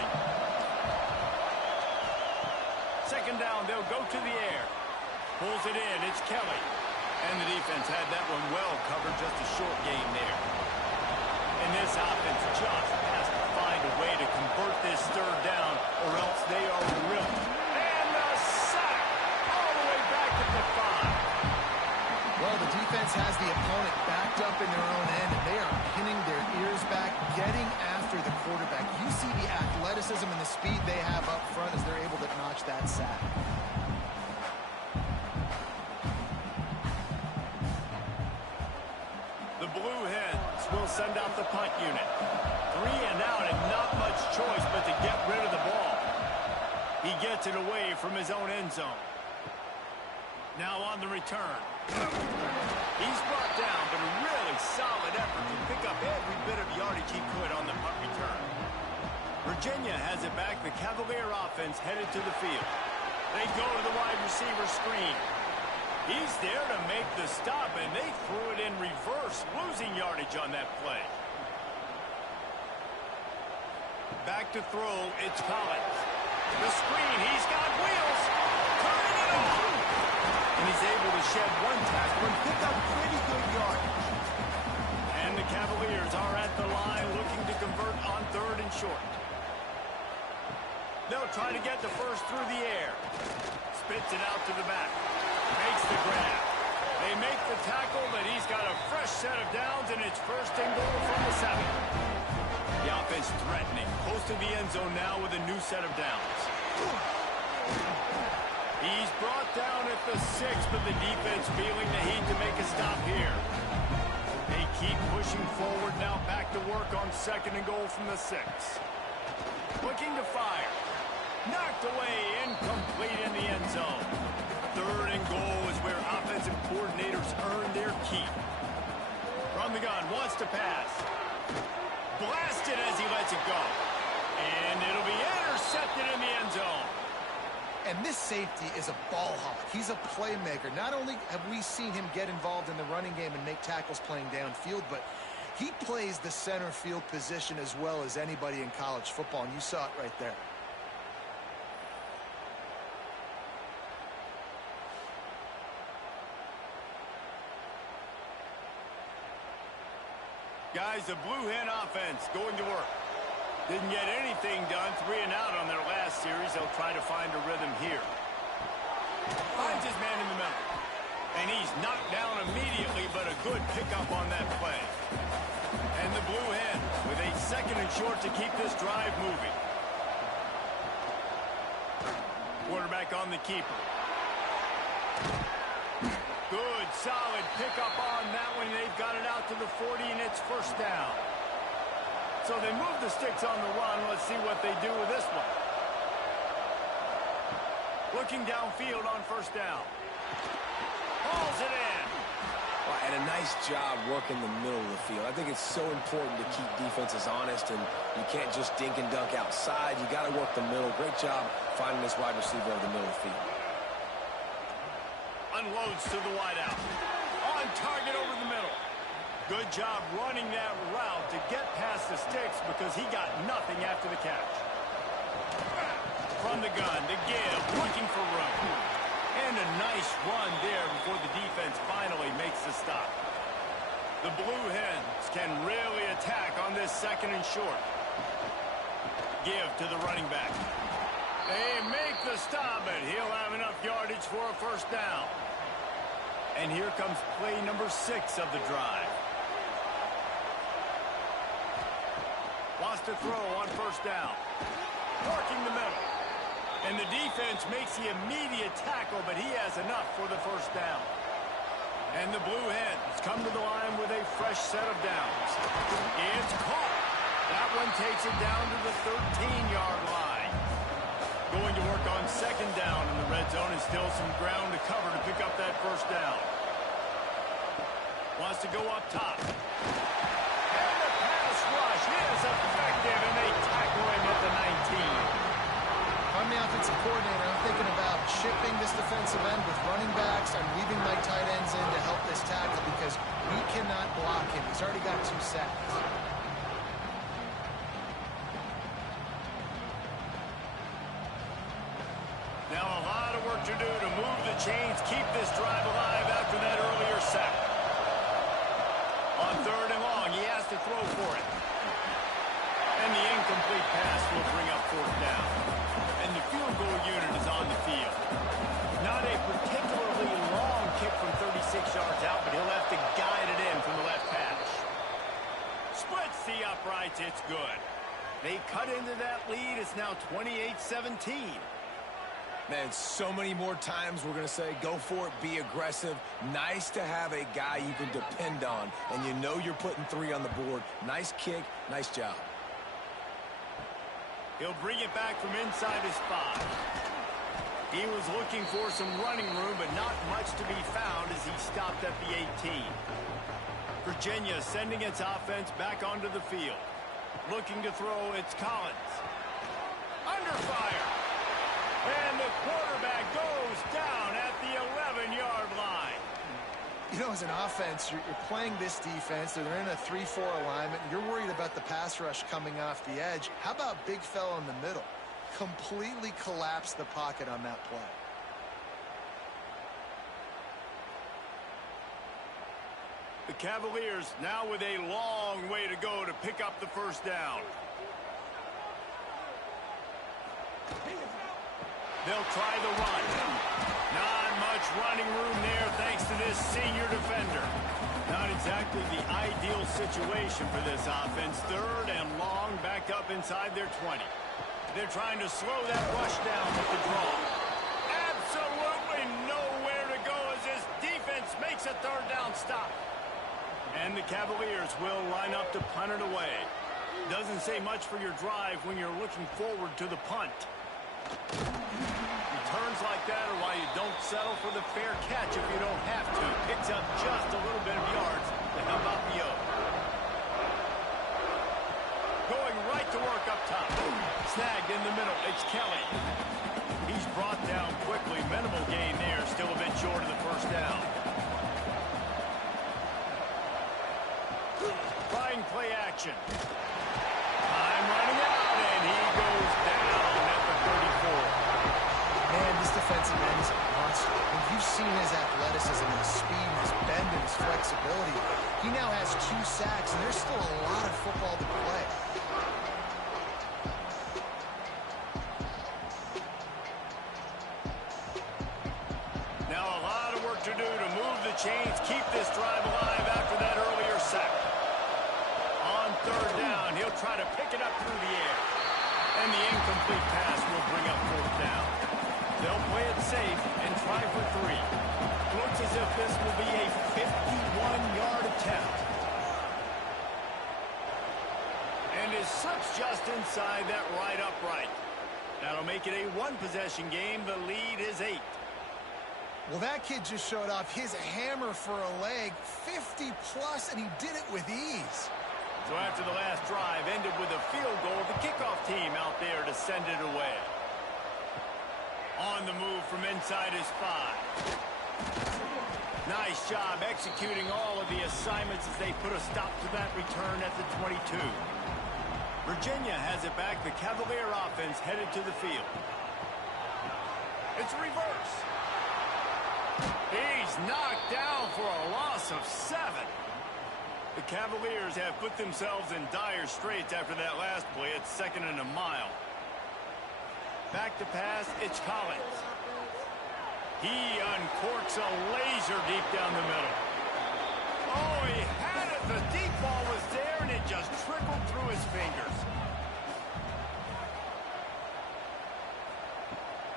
Second down, they'll go to the air. Pulls it in, it's Kelly. And the defense had that one well covered, just a short gain there. And this offense just has to find a way to convert this third down, or else they are ripped. And the sack all the way back at the 5. Well, the defense has the opponent backed up in their own end, and they are pinning their ears back, getting after the quarterback. You see the athleticism and the speed they have up front as they're able to notch that sack. The Blue Hens will send out the punt unit. 3 and out and not much choice but to get rid of the ball. He gets it away from his own end zone. Now on the return. He's brought down, but a really solid effort to pick up every bit of yardage he could on the punt return. Virginia has it back. The Cavalier offense headed to the field. They go to the wide receiver screen. He's there to make the stop, and they threw it in reverse, losing yardage on that play. Back to throw, it's Collins. The screen, he's got wheels. Turning it on. And he's able to shed one tackle and pick up pretty good yardage. And the Cavaliers are at the line looking to convert on 3rd and short. They'll try to get the first through the air. Spits it out to the back. Makes the grab. They make the tackle, but he's got a fresh set of downs, and it's 1st and goal from the 7. The offense threatening. Close to the end zone now with a new set of downs. He's brought down at the 6, but the defense feeling the heat to make a stop here. They keep pushing forward now, back to work on 2nd and goal from the 6. Looking to fire. Knocked away, incomplete in the end zone. 3rd and goal is where offensive coordinators earn their keep. From the gun, wants to pass. Blasted as he lets it go. And it'll be intercepted in the end zone. And this safety is a ball hawk. He's a playmaker. Not only have we seen him get involved in the running game and make tackles playing downfield, but he plays the center field position as well as anybody in college football, and you saw it right there. Guys, the Blue Hen offense going to work. Didn't get anything done, 3 and out on their last series. They'll try to find a rhythm here. Finds his man in the middle. And he's knocked down immediately, but a good pickup on that play. And the Blue Hens with a 2nd and short to keep this drive moving. Quarterback on the keeper. Good, solid pickup on that one. They've got it out to the 40, and it's 1st down. So they move the sticks on the run. Let's see what they do with this one. Looking downfield on 1st down. Hauls it in. Well, and a nice job working the middle of the field. I think it's so important to keep defenses honest, and you can't just dink and dunk outside. You got to work the middle. Great job finding this wide receiver over the middle of the field. Unloads to the wideout. On target over the middle. Good job running that route to get past the sticks because he got nothing after the catch. From the gun to give, looking for room. And a nice run there before the defense finally makes the stop. The Blue Hens can really attack on this second and short. Give to the running back. They make the stop, but he'll have enough yardage for a first down. And here comes play number 6 of the drive. Wants to throw on first down. Working the middle. And the defense makes the immediate tackle, but he has enough for the first down. And the Blue Hens come to the line with a fresh set of downs. It's caught. That one takes it down to the 13-yard line. Going to work on second down in the red zone, and still some ground to cover to pick up that first down. Wants to go up top. And the pass rush is effective, and they tackle him at the 19. I'm the offensive coordinator. I'm thinking about shipping this defensive end with running backs. I'm leaving my tight ends in to help this tackle because we cannot block him. He's already got 2 sacks. Now a lot of work to do to move the chains, keep this drive alive after that earlier sack. On third and long, he has to throw for it. And the incomplete pass will bring up fourth down. And the field goal unit is on the field. Not a particularly long kick from 36 yards out, but he'll have to guide it in from the left hash. Splits the uprights, it's good. They cut into that lead, it's now 28-17. Man, so many more times we're going to say, go for it, be aggressive. Nice to have a guy you can depend on, and you know you're putting 3 on the board. Nice kick, nice job. He'll bring it back from inside his 5. He was looking for some running room, but not much to be found as he stopped at the 18. Virginia sending its offense back onto the field. Looking to throw, it's Collins. Under fire. And the quarterback goes down at the 11-yard line. You know, as an offense, you're playing this defense. They're in a 3-4 alignment. You're worried about the pass rush coming off the edge. How about big fella in the middle? Completely collapse the pocket on that play. The Cavaliers now with a long way to go to pick up the first down. They'll try the run. Not much running room there thanks to this senior defender. Not exactly the ideal situation for this offense. Third and long, back up inside their 20. They're trying to slow that rush down with the draw. Absolutely nowhere to go as this defense makes a third down stop. And the Cavaliers will line up to punt it away. Doesn't say much for your drive when you're looking forward to the punt. Returns like that are why you don't settle for the fair catch if you don't have to. Picks up just a little bit of yards to help out the O. Going right to work up top. Snagged in the middle. It's Kelly. He's brought down quickly. Minimal gain there. Still a bit short of the first down. Trying play action. Time running out, and he goes down at the 34. Man, this defensive end is a monster. And you've seen his athleticism, his speed, his bend, and his flexibility. He now has 2 sacks, and there's still a lot of football to play. Now a lot of work to do to move the chains, keep this drive alive after that earlier sack. On third down, he'll try to pick it up through the air. And the incomplete pass will bring up fourth down. They'll play it safe and try for 3. Looks as if this will be a 51-yard attempt. And is slips just inside that right upright. That'll make it a 1-possession game. The lead is 8. Well, that kid just showed off his hammer for a leg, 50-plus, and he did it with ease. So after the last drive ended with a field goal, the kickoff team out there to send it away. On the move from inside his 5. Nice job executing all of the assignments as they put a stop to that return at the 22. Virginia has it back. The Cavalier offense headed to the field. It's reverse. He's knocked down for a loss of 7. The Cavaliers have put themselves in dire straits after that last play. It's 2nd and a mile. Back to pass, it's Collins. He uncorks a laser deep down the middle. Oh, he had it. The deep ball was there, and it just trickled through his fingers.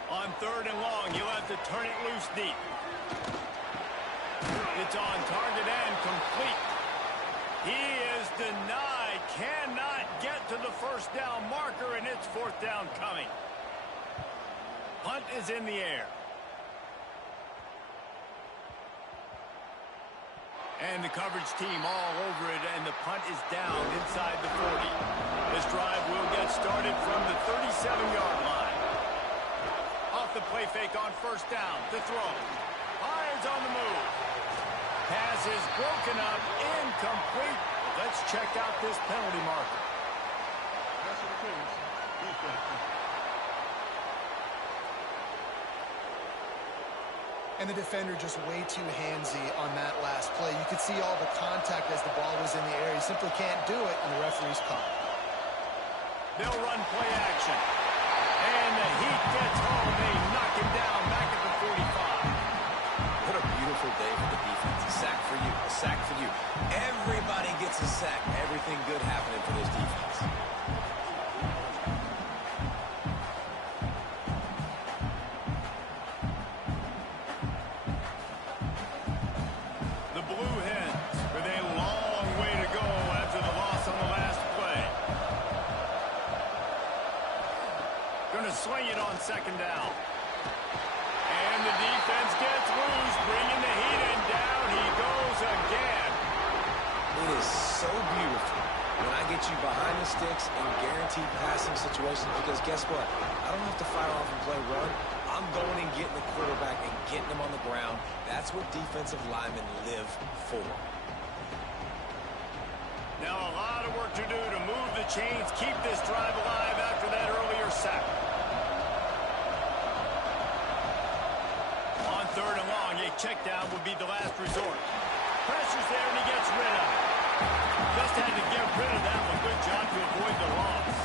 On 3rd and long, you'll have to turn it loose deep. It's on target and complete. He is denied. Cannot get to the first down marker, and it's 4th down coming. Punt is in the air. And the coverage team all over it, and the punt is down inside the 40. This drive will get started from the 37-yard line. Off the play fake on 1st down to throw. Fires on the move. Pass is broken up, incomplete. Let's check out this penalty marker. And the defender just way too handsy on that last play. You could see all the contact as the ball was in the air. He simply can't do it, and the referee's caught. They'll run play action. And the Heat gets home. They knock him down back at the 45. What a beautiful day for the defense. A sack for you, a sack for you. Everybody gets a sack. Everything good happening for this defense. The Blue Hens with a long way to go after the loss on the last play. Going to swing it on 2nd down. And the defense gets loose, bringing the Heat in. Down he goes again. It is so beautiful when I get you behind the sticks in guaranteed passing situations, because guess what? I don't have to fire off and play run. I'm going and getting the quarterback and getting him on the ground. That's what defensive linemen live for. Now a lot of work to do to move the chains, keep this drive alive after that earlier sack. On 3rd and long, a check down would be the last resort. Pressure's there and he gets rid of it. Just had to get rid of that one. Good job to avoid the loss.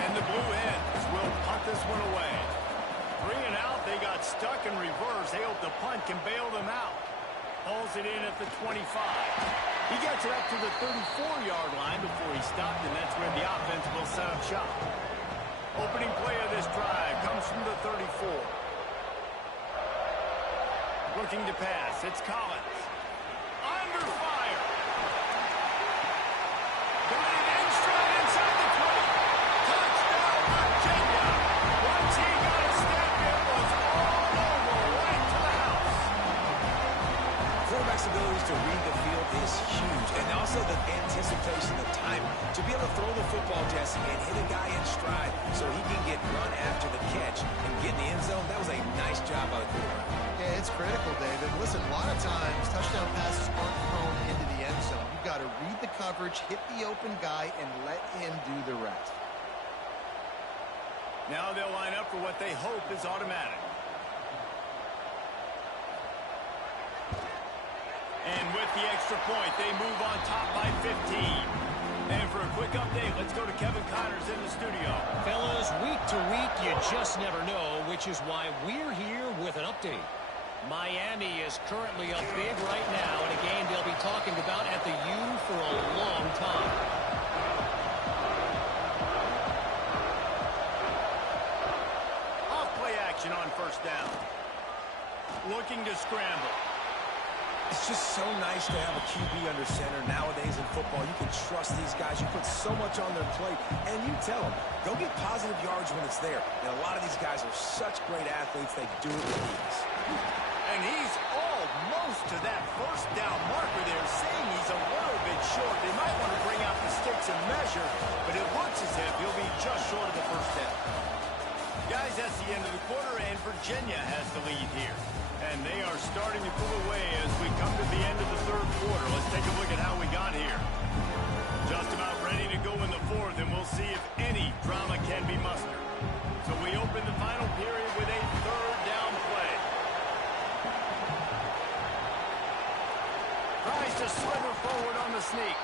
And the Blue Hens will punt this one away. 3 and out, they got stuck in reverse. They hope the punt can bail them out. Hauls it in at the 25. He gets it up to the 34-yard line before he stopped, and that's where the offense will set up shop. Opening play of this drive comes from the 34. Looking to pass, it's Collins. Under fire. Got it in stride inside the 20. Touchdown, Virginia. Once he got a step, it was all over, right to the house. Quarterback's ability to read the field is huge, and also the anticipation, the time to be able to throw the football, Jesse, and hit a guy in stride so he can get run after the catch and get in the end zone. That was a nice job by the quarterback. Yeah, it's critical, David. Listen, a lot of times touchdown passes aren't thrown into the end zone. You've got to read the coverage, hit the open guy, and let him do the rest. Now they'll line up for what they hope is automatic. And with the extra point, they move on top by 15. And for a quick update, let's go to Kevin Connors in the studio. Fellas, week to week, you just never know, which is why we're here with an update. Miami is currently up big right now in a game they'll be talking about at the U for a long time. Off play action on 1st down. Looking to scramble. It's just so nice to have a QB under center nowadays in football. You can trust these guys. You put so much on their plate, and you tell them, go get positive yards when it's there. And a lot of these guys are such great athletes, they do it with ease. And he's almost to that 1st down marker there, saying he's a little bit short. They might want to bring out the sticks and measure, but it looks as if he'll be just short of the 1st down. Guys, that's the end of the quarter, and Virginia has the lead here. And they are starting to pull away as we come to the end of the third quarter. Let's take a look at how we got here. Just about ready to go in the fourth, and we'll see if any drama can be mustered. So we open the final period with a third down play. Tries to slither forward on the sneak.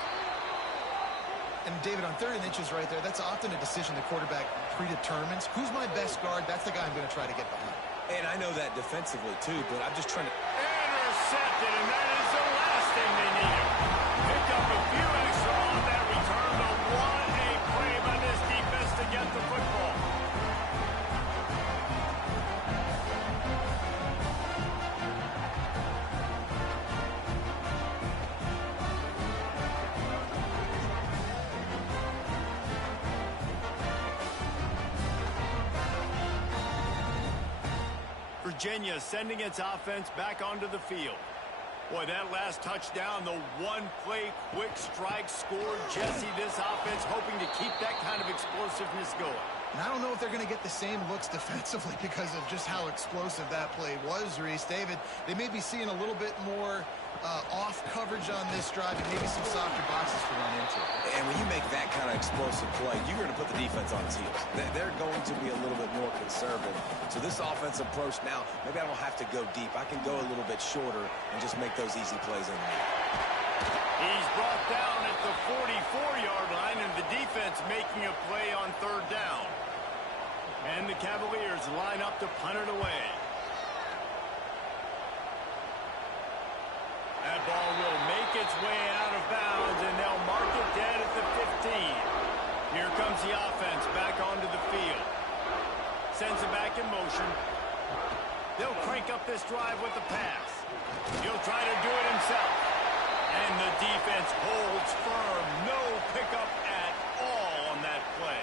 And David, on 3rd and inches right there, that's often a decision the quarterback predetermines. Who's my best guard? That's the guy I'm going to try to get behind. And I know that defensively, too, but I'm just trying to... Intercepted, and that is the last thing they needed. Pick up a few extra on that return, but what a play by this defense to get the football. Virginia sending its offense back onto the field. Boy, that last touchdown, the one-play quick strike scored. Jesse, this offense hoping to keep that kind of explosiveness going. And I don't know if they're going to get the same looks defensively because of just how explosive that play was, Reese. David, they may be seeing a little bit more off coverage on this drive and maybe some softer boxes to run into. And when you make that kind of explosive play, you're going to put the defense on its heels. They're going to be a little bit more conservative. So this offensive approach now, maybe I don't have to go deep. I can go a little bit shorter and just make those easy plays in there. He's brought down at the 44-yard line, and the defense making a play on 3rd down. And the Cavaliers line up to punt it away. That ball will make its way out of bounds, and they'll mark it dead at the 15. Here comes the offense back onto the field. Sends it back in motion. They'll crank up this drive with the pass. He'll try to do it himself. And the defense holds firm. No pickup at all on that play.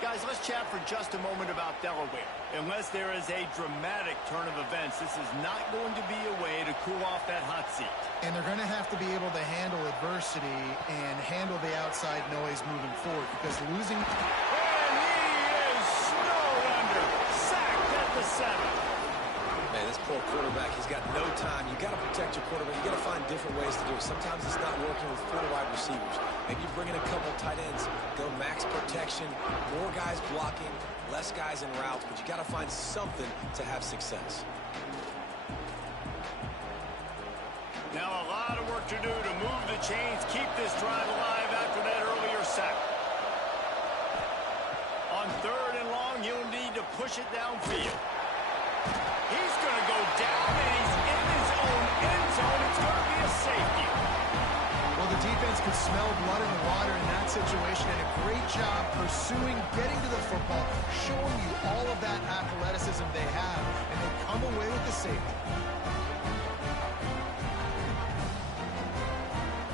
Guys, let's chat for just a moment about Delaware. Unless there is a dramatic turn of events, this is not going to be a way to cool off that hot seat. And they're going to have to be able to handle adversity and handle the outside noise moving forward because losing... And he is snowed under. Sacked at the 7. Man, this poor quarterback, he's got no time. You got to protect your quarterback. You got to find different ways to do it. Sometimes it's not working with 4 wide receivers. Maybe you bring in a couple tight ends, go max protection, more guys blocking, less guys in routes, but you got to find something to have success. Now a lot of work to do to move the chains, keep this drive alive after that earlier sack. On 3rd and long, he'll need to push it downfield. He's going to go down, and he's in his own end zone. It's going to be a safety. Well, the defense could smell blood in the water in that situation, and a great job pursuing, getting to the football, showing you all of that athleticism they have, and they come away with the safety.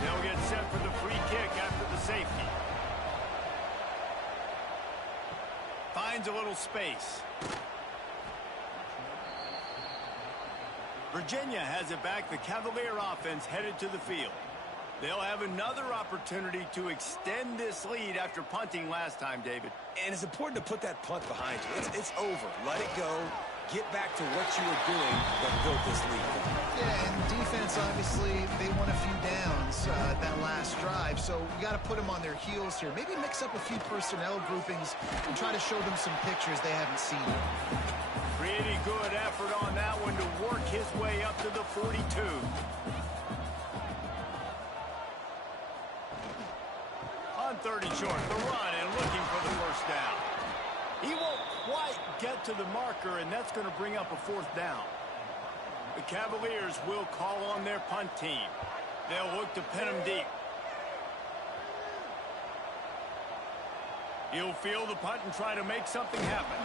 They'll get set for the free kick after the safety. Finds a little space. Virginia has it back. The Cavalier offense headed to the field. They'll have another opportunity to extend this lead after punting last time, David. And it's important to put that punt behind you. It's over. Let it go. Get back to what you were doing that built this lead. Yeah, and defense, obviously, they won a few downs that last drive, so we got to put them on their heels here. Maybe mix up a few personnel groupings and try to show them some pictures they haven't seen. Pretty good effort on that one to work his way up to the 42. On 30 short, the run and looking for the first down. He won't quite get to the marker, and that's going to bring up a 4th down. The Cavaliers will call on their punt team. They'll look to pin him deep. He'll field the punt and try to make something happen.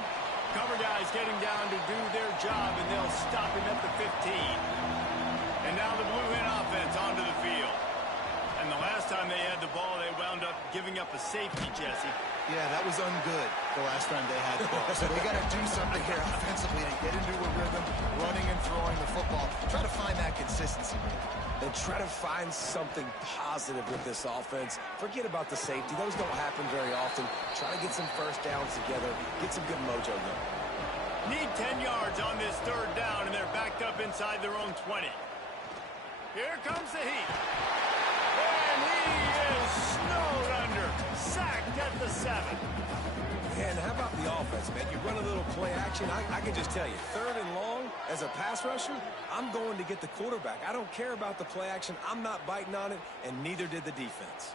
Cover guys getting down to do their job, and they'll stop him at the 15. And now the Blue Hen offense onto the field. And the last time they had the ball, they wound up giving up a safety, Jesse. Yeah, that was ungood the last time they had the ball. So they got to do something here offensively to get into a rhythm, running and throwing the football. Try to find that consistency. And try to find something positive with this offense. Forget about the safety. Those don't happen very often. Try to get some first downs together. Get some good mojo going. Need 10 yards on this third down, and they're backed up inside their own 20. Here comes the heat. And he is snowed under. Sacked at the 7. Man, how about the offense, man? You run a little play action. I can just tell you, 3rd and long, as a pass rusher, I'm going to get the quarterback. I don't care about the play action. I'm not biting on it, and neither did the defense.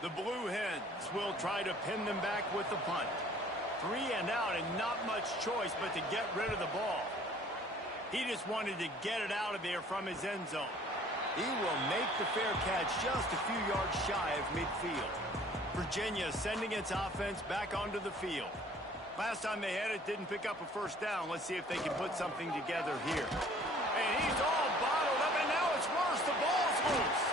The Blue Hens will try to pin them back with the punt. 3 and out and not much choice but to get rid of the ball. He just wanted to get it out of there from his end zone. He will make the fair catch just a few yards shy of midfield. Virginia sending its offense back onto the field. Last time they had it, didn't pick up a first down. Let's see if they can put something together here. And he's all bottled up, and now it's worse. The ball's loose.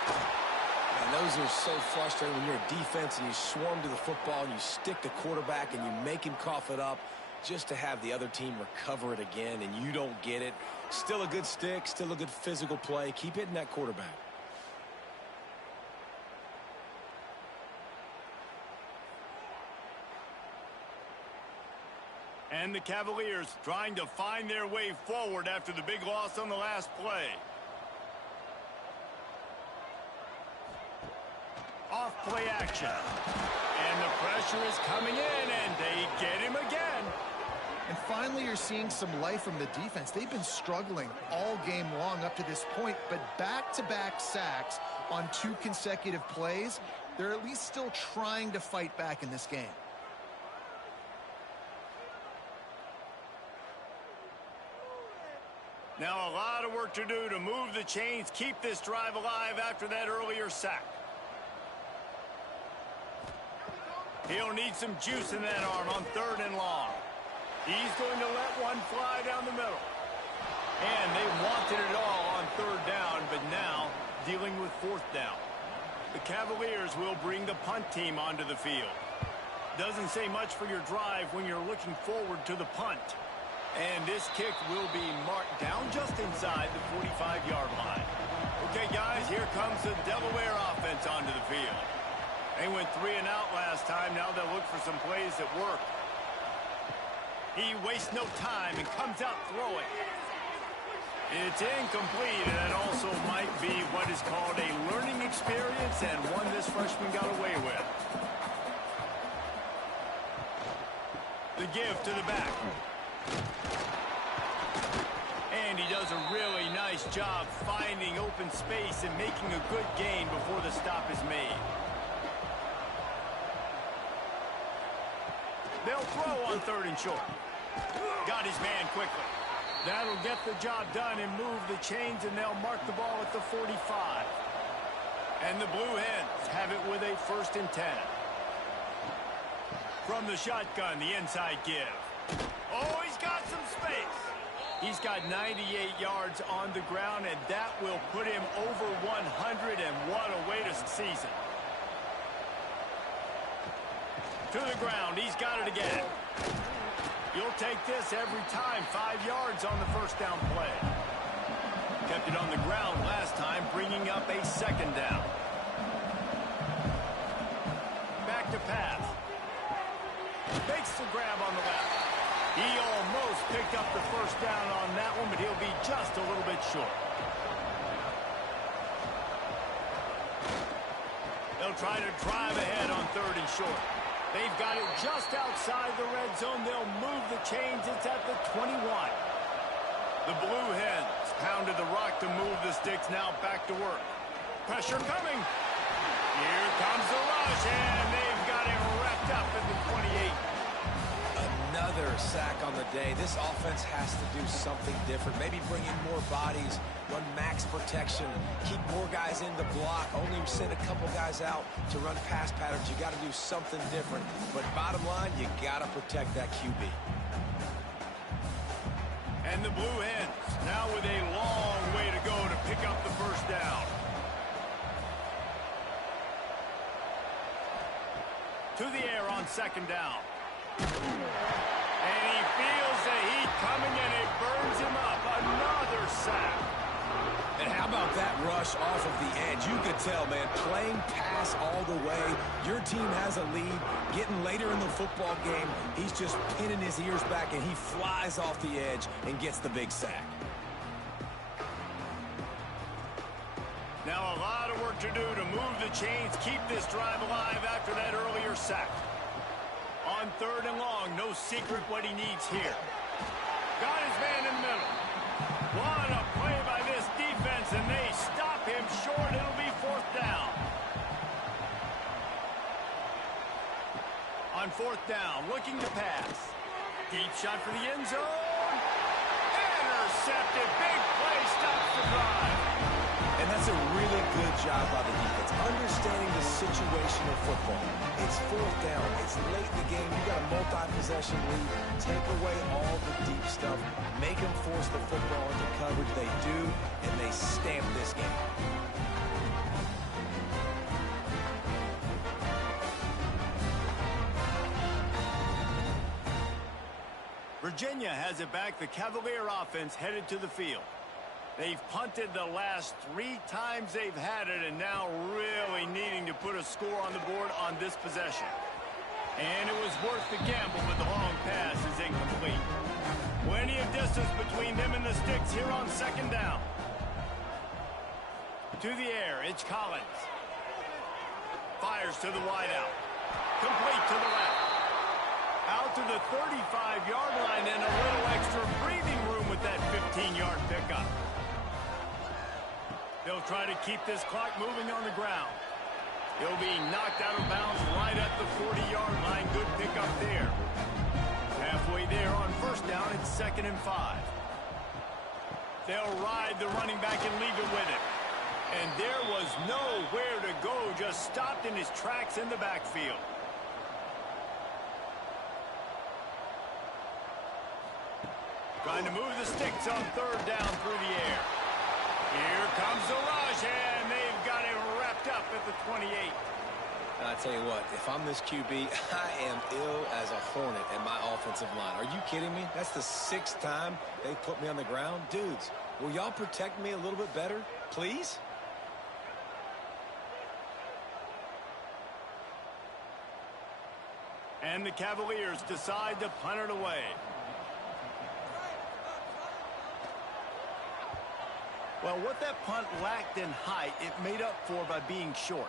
And those are so frustrating when you're a defense and you swarm to the football and you stick the quarterback and you make him cough it up just to have the other team recover it again, and you don't get it. Still a good stick, still a good physical play. Keep hitting that quarterback. And the Cavaliers trying to find their way forward after the big loss on the last play. Off play action. And the pressure is coming in, and they get him again. And finally, you're seeing some life from the defense. They've been struggling all game long up to this point, but back-to-back sacks on 2 consecutive plays, they're at least still trying to fight back in this game. Now a lot of work to do to move the chains, keep this drive alive after that earlier sack. He'll need some juice in that arm on 3rd and long. He's going to let one fly down the middle. And they wanted it all on 3rd down, but now dealing with 4th down. The Cavaliers will bring the punt team onto the field. Doesn't say much for your drive when you're looking forward to the punt. And this kick will be marked down just inside the 45-yard line. Okay, guys, here comes the Delaware offense onto the field. They went 3 and out last time. Now they'll look for some plays that work. He wastes no time and comes out throwing. It's incomplete, and that also might be what is called a learning experience and one this freshman got away with. The give to the back. And he does a really nice job finding open space and making a good gain before the stop is made. They'll throw on 3rd and short. Got his man quickly. That'll get the job done and move the chains, and they'll mark the ball at the 45. And the Blue Hens have it with a 1st and 10. From the shotgun, the inside give. Oh, he's got some space. He's got 98 yards on the ground, and that will put him over 100, and what a way to season. To the ground, he's got it again. You'll take this every time. 5 yards on the 1st down play. Kept it on the ground last time, bringing up a 2nd down. Back to pass. Makes the grab on the left. He almost picked up the 1st down on that one, but he'll be just a little bit short. They'll try to drive ahead on 3rd and short. They've got it just outside the red zone. They'll move the chains. It's at the 21. The Blue Hens pounded the rock to move the sticks. Now back to work. Pressure coming. Here comes the rush, and they've got it wrapped up at the 28. Another sack on the day. This offense has to do something different. Maybe bring in more bodies, run max protection, keep more guys in the block, only send a couple guys out to run pass patterns. You got to do something different. But bottom line, you got to protect that QB. And the Blue Hens now with a long way to go to pick up the 1st down. To the air on 2nd down. And he feels the heat coming, and it burns him up. Another sack. And how about that rush off of the edge? You could tell, man. Playing pass all the way. Your team has a lead. Getting later in the football game, he's just pinning his ears back, and he flies off the edge and gets the big sack. Now a lot of work to do to move the chains, keep this drive alive after that earlier sack. On 3rd and long, no secret what he needs here. Got his man in the middle. What a play by this defense, and they stop him short. It'll be 4th down. On 4th down, looking to pass. Deep shot for the end zone. Intercepted. Big play, stops the drive. And that's a really good job by the defense, understanding the situation of football. It's 4th down. It's late in the game. You got a multi-possession lead. Take away all the deep stuff. Make them force the football into coverage. They do, and they stamp this game. Virginia has it back. The Cavalier offense headed to the field. They've punted the last 3 times they've had it, and now really needing to put a score on the board on this possession. And it was worth the gamble, but the long pass is incomplete. Plenty of distance between them and the sticks here on 2nd down. To the air, it's Collins. Fires to the wideout. Complete to the left. Out to the 35-yard line, and a little extra breathing room with that 15-yard pickup. They'll try to keep this clock moving on the ground. He'll be knocked out of bounds right at the 40-yard line. Good pickup there. Halfway there on 1st down, it's 2nd and 5. They'll ride the running back and leave it with him. And there was nowhere to go, just stopped in his tracks in the backfield. Trying to move the sticks on 3rd down through the air. Here comes the rush, and they've got him wrapped up at the 28. I tell you what, if I'm this QB, I am ill as a hornet at my offensive line. Are you kidding me? That's the 6th time they put me on the ground. Dudes, will y'all protect me a little bit better, please? And the Cavaliers decide to punt it away. Well, what that punt lacked in height, it made up for by being short.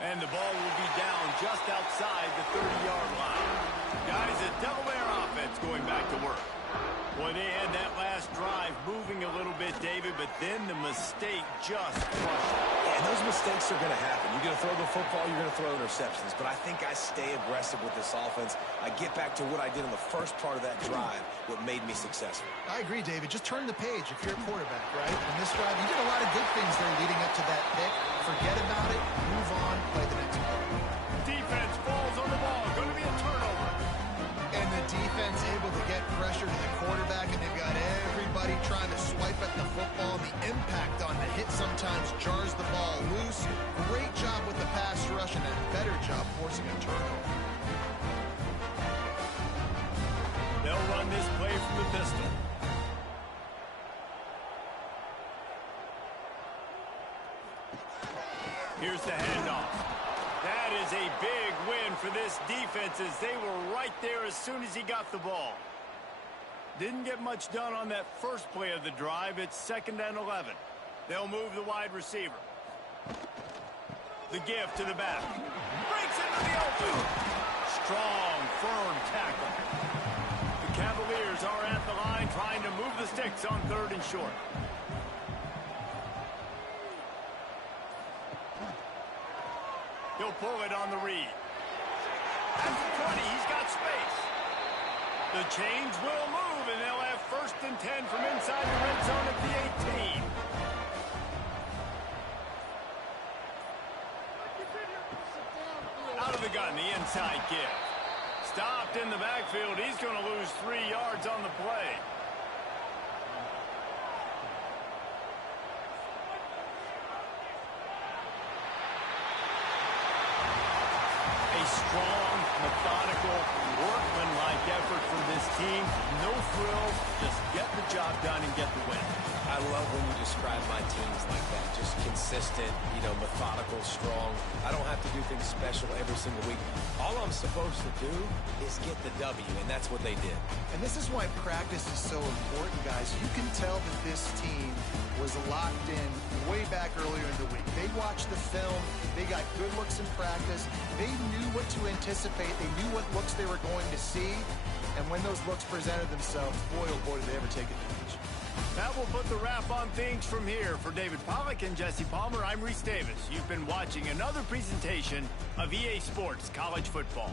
And the ball will be down just outside the 30-yard line. Guys, a Delaware offense going back to work. Boy, they had that last drive moving a little bit, David, but then the mistake just crushed it. And those mistakes are going to happen. You're going to throw the football, you're going to throw interceptions. But I think I stay aggressive with this offense. I get back to what I did in the first part of that drive, what made me successful. I agree, David. Just turn the page if you're a quarterback, right? In this drive, you did a lot of good things there leading up to that pick. Forget about it, move on, play the next one. Defense falls on the ball. Going to be a turnover. And the defense able to get pressure to the quarterback, and they've got everybody trying to swipe at the football. The impact on the hit sometimes jars the ball loose. Great job with the pass rush, and a better job forcing a turnover. They'll run this play from the pistol. Here's the handoff. That is a big win for this defense, as they were right there as soon as he got the ball. Didn't get much done on that first play of the drive. It's 2nd and 11. They'll move the wide receiver. The give to the back. Breaks into the open. Strong, firm tackle. The Cavaliers are at the line trying to move the sticks on 3rd and short. He'll pull it on the read. At the 20, he's got space. The chains will move, and they'll have 1st and 10 from inside the red zone at the 18. Out of the gun, the inside give. Stopped in the backfield. He's going to lose 3 yards on the play. A strong methodical, workmanlike effort from this team. No frills, just get the job done and get the win. I love when you describe my teams like that. Just consistent, methodical, strong. I don't have to do things special every single week. All I'm supposed to do is get the W, and that's what they did. And this is why practice is so important, guys. You can tell that this team was locked in way back earlier in the week. They watched the film. They got good looks in practice. They knew what to anticipate. They knew what looks they were going to see. And when those looks presented themselves, boy, oh boy, did they ever take advantage. That will put the wrap on things from here. For David Pollack and Jesse Palmer, I'm Reese Davis. You've been watching another presentation of EA Sports College Football.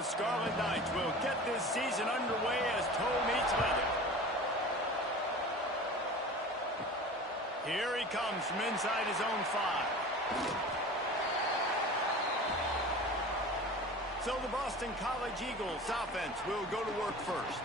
The Scarlet Knights will get this season underway as toe meets leather. Here he comes from inside his own 5. So the Boston College Eagles offense will go to work first.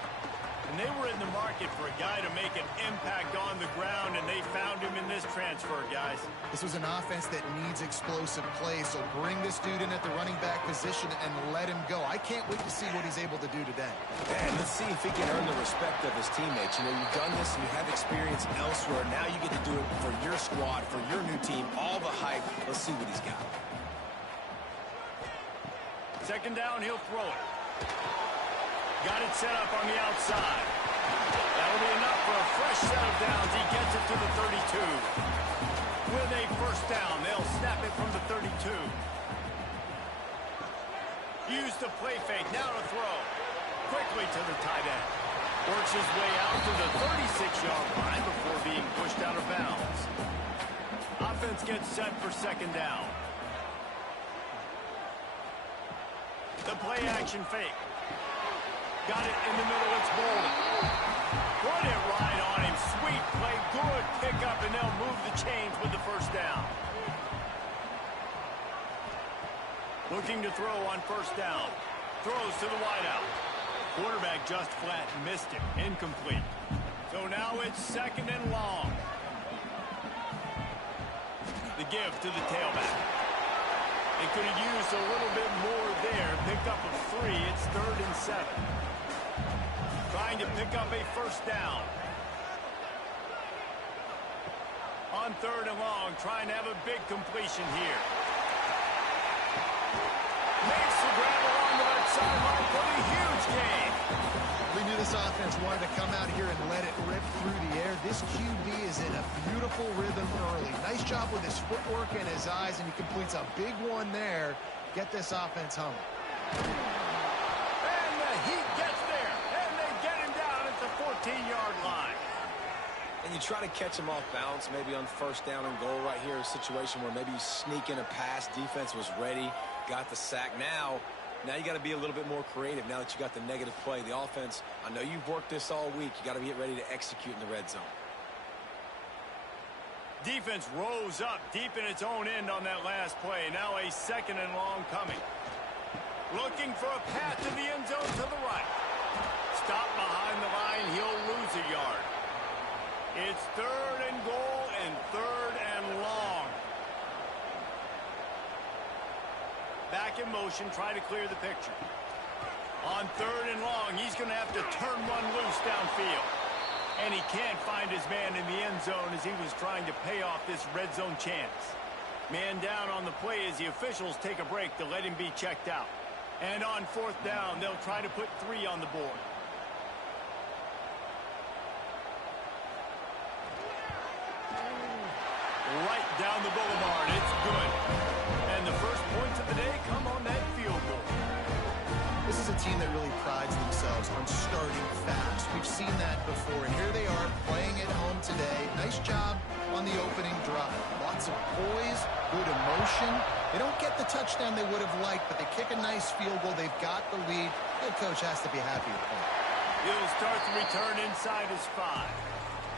And they were in the market for a guy to make an impact on the ground, and they found him in this transfer, guys. This was an offense that needs explosive play, so bring this dude in at the running back position and let him go. I can't wait to see what he's able to do today. And let's see if he can earn the respect of his teammates. You know, you've done this and you have experience elsewhere. Now you get to do it for your squad, for your new team, all the hype. Let's see what he's got. Second down, he'll throw it. Got it set up on the outside. That'll be enough for a fresh set of downs. He gets it to the 32. With a first down, they'll snap it from the 32. Use the play fake, now to throw. Quickly to the tight end. Works his way out to the 36-yard line before being pushed out of bounds. Offense gets set for second down. The play action fake. Got it in the middle, it's Bolden. Put it right on him. Sweet play, good pickup, and they'll move the chains with the first down. Looking to throw on first down. Throws to the wideout. Quarterback just flat missed it. Incomplete. So now it's second and long. The give to the tailback. They could have used a little bit more there. Picked up a 3. It's 3rd and 7. Trying to pick up a first down. On 3rd and long, trying to have a big completion here. Makes the grab along the left sideline for a huge gain. We knew this offense wanted to come out here and let it rip through the air. This QB is in a beautiful rhythm early. Nice job with his footwork and his eyes, and he completes a big one there. Get this offense humming. And the heat gets there, and they get him down at the 14-yard line. And you try to catch him off balance, maybe on first down and goal right here, a situation where maybe you sneak in a pass, defense was ready, got the sack. Now you got to be a little bit more creative now that you got the negative play. The offense, I know you've worked this all week. You got to get ready to execute in the red zone. Defense rose up deep in its own end on that last play. Now a second and long coming. Looking for a path to the end zone to the right. Stop behind the line. He'll lose a yard. It's 3rd and goal and 3rd and long. Back in motion, try to clear the picture. On 3rd and long, he's going to have to turn one loose downfield. And he can't find his man in the end zone as he was trying to pay off this red zone chance. Man down on the play as the officials take a break to let him be checked out. And on 4th down, they'll try to put 3 on the board. Right down the boulevard, it's good. And the first points of the day come on that field goal. This is a team that really prides themselves on starting fast. We've seen that before, and here they are playing at home today. Nice job on the opening drive. Lots of poise, good emotion. They don't get the touchdown they would have liked, but they kick a nice field goal. They've got the lead. Head coach has to be happy with that. He'll start the return inside his 5.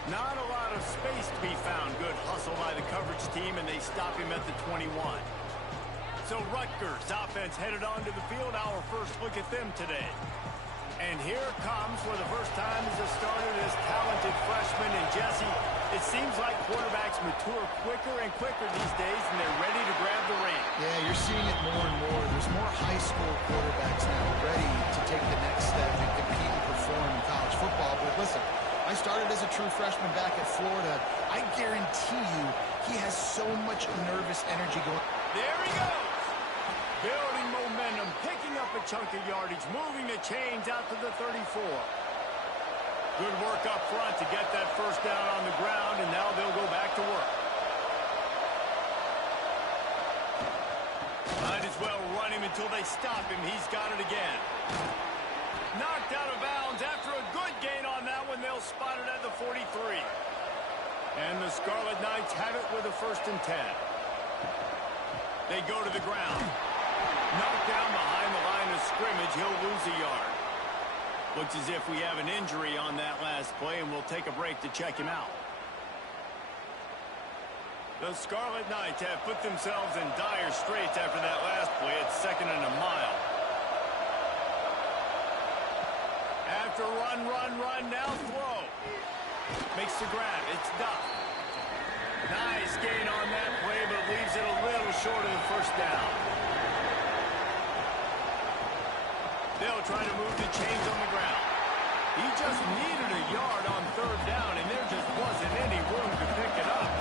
Not a lot of space to be found. Good hustle by the coverage team, and they stop him at the 21. So Rutgers offense headed onto the field. Our first look at them today. And here comes for the first time as a starter, this talented freshman. And Jesse, it seems like quarterbacks mature quicker and quicker these days, and they're ready to grab the reins. Yeah, you're seeing it more and more. There's more high school quarterbacks now ready to take the next step and compete and perform in college football. But listen, I started as a true freshman back at Florida. I guarantee you he has so much nervous energy going. There he goes. Building momentum, picking up a chunk of yardage, moving the chains out to the 34. Good work up front to get that first down on the ground, and now they'll go back to work. Might as well run him until they stop him. He's got it again. Knocked out of bounds after a good gain on that one. They'll spot it at the 43. And the Scarlet Knights have it with a 1st and 10. They go to the ground. Knocked down behind the line of of scrimmage, he'll lose a yard. Looks as if we have an injury on that last play, and we'll take a break to check him out. The Scarlet Knights have put themselves in dire straits after that last play. It's 2nd and a mile. After run, now throw. Makes the grab. It's Duff. Nice gain on that play, but leaves it a little short of the first down. They'll try to move the chains on the ground. He just needed a yard on 3rd down, and there just wasn't any room to pick it up.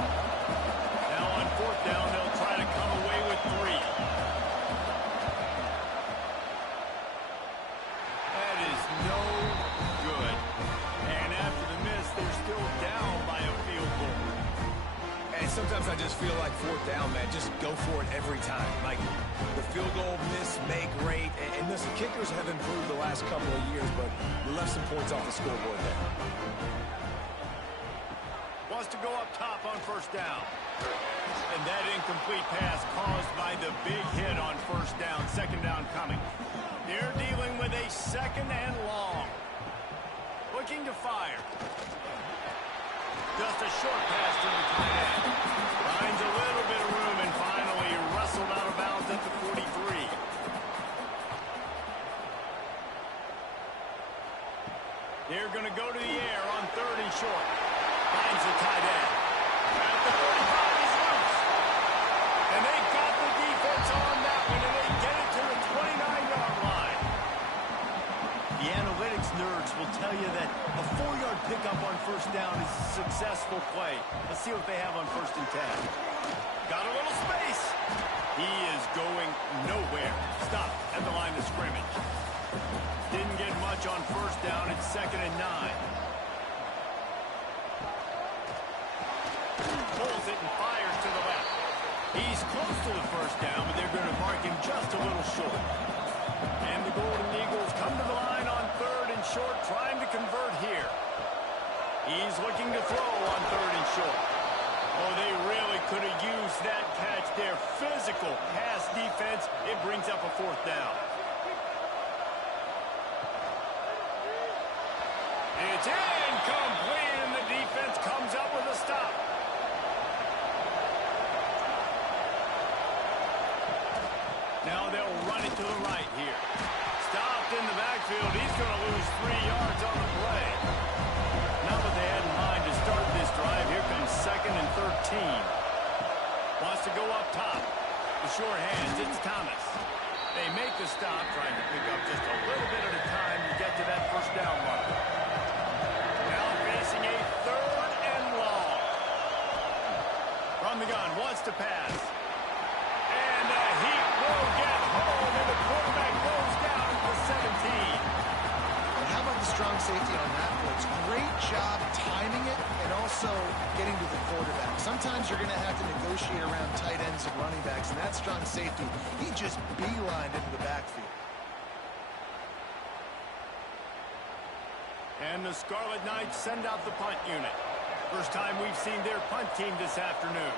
Now on 4th down, they'll try to come away with 3. That is no good. And after the miss, they're still down by a field goal. And sometimes I just feel like 4th down, man, just go for it every time. Like the field goal miss, make rate. And listen, kickers have improved the last couple of years, but we left some points off the scoreboard there. Wants to go up top on 1st down. And that incomplete pass caused by the big hit on 1st down. 2nd down coming. They're dealing with a 2nd and long. Looking to fire. Just a short pass to the tight end. Finds a little bit of room and finally wrestled out of bounds at the 43. They're going to go to the air on 3rd and short. Finds the tight end. At the 35, he's loose. And they got the defense on that one, and they get it to the 29-yard line. The analytics nerds will tell you that a 4-yard pickup on 1st down is a successful play. Let's see what they have on 1st and 10. Got a little space. He is going nowhere. Stop at the line of scrimmage. Didn't get much on 1st down. It's 2nd and 9. Pulls it and fires to the left. He's close to the 1st down, but they're going to mark him just a little short. And the Golden Eagles come to the line on 3rd and short, trying to convert here. He's looking to throw on 3rd and short. Oh, they really could have used that catch there. Physical pass defense. It brings up a 4th down. It's incomplete, and the defense comes up with a stop. Now they'll run it to the right here. Stopped in the backfield. He's going to lose 3 yards on the play. Not what they had in mind to start this drive. Here comes 2nd and 13. Wants to go up top. The short hands. It's Thomas. They make the stop, trying to pick up just a little bit at a time to get to that 1st down marker. Now facing a 3rd and long. From the gun. Wants to pass. And he will get home, and the quarterback goes down at the 17. And how about the strong safety on that blitz? Great job timing it and also getting to the quarterback. Sometimes you're going to have to negotiate around tight ends and running backs, and that strong safety, he just beelined into the backfield. And the Scarlet Knights send out the punt unit. First time we've seen their punt team this afternoon.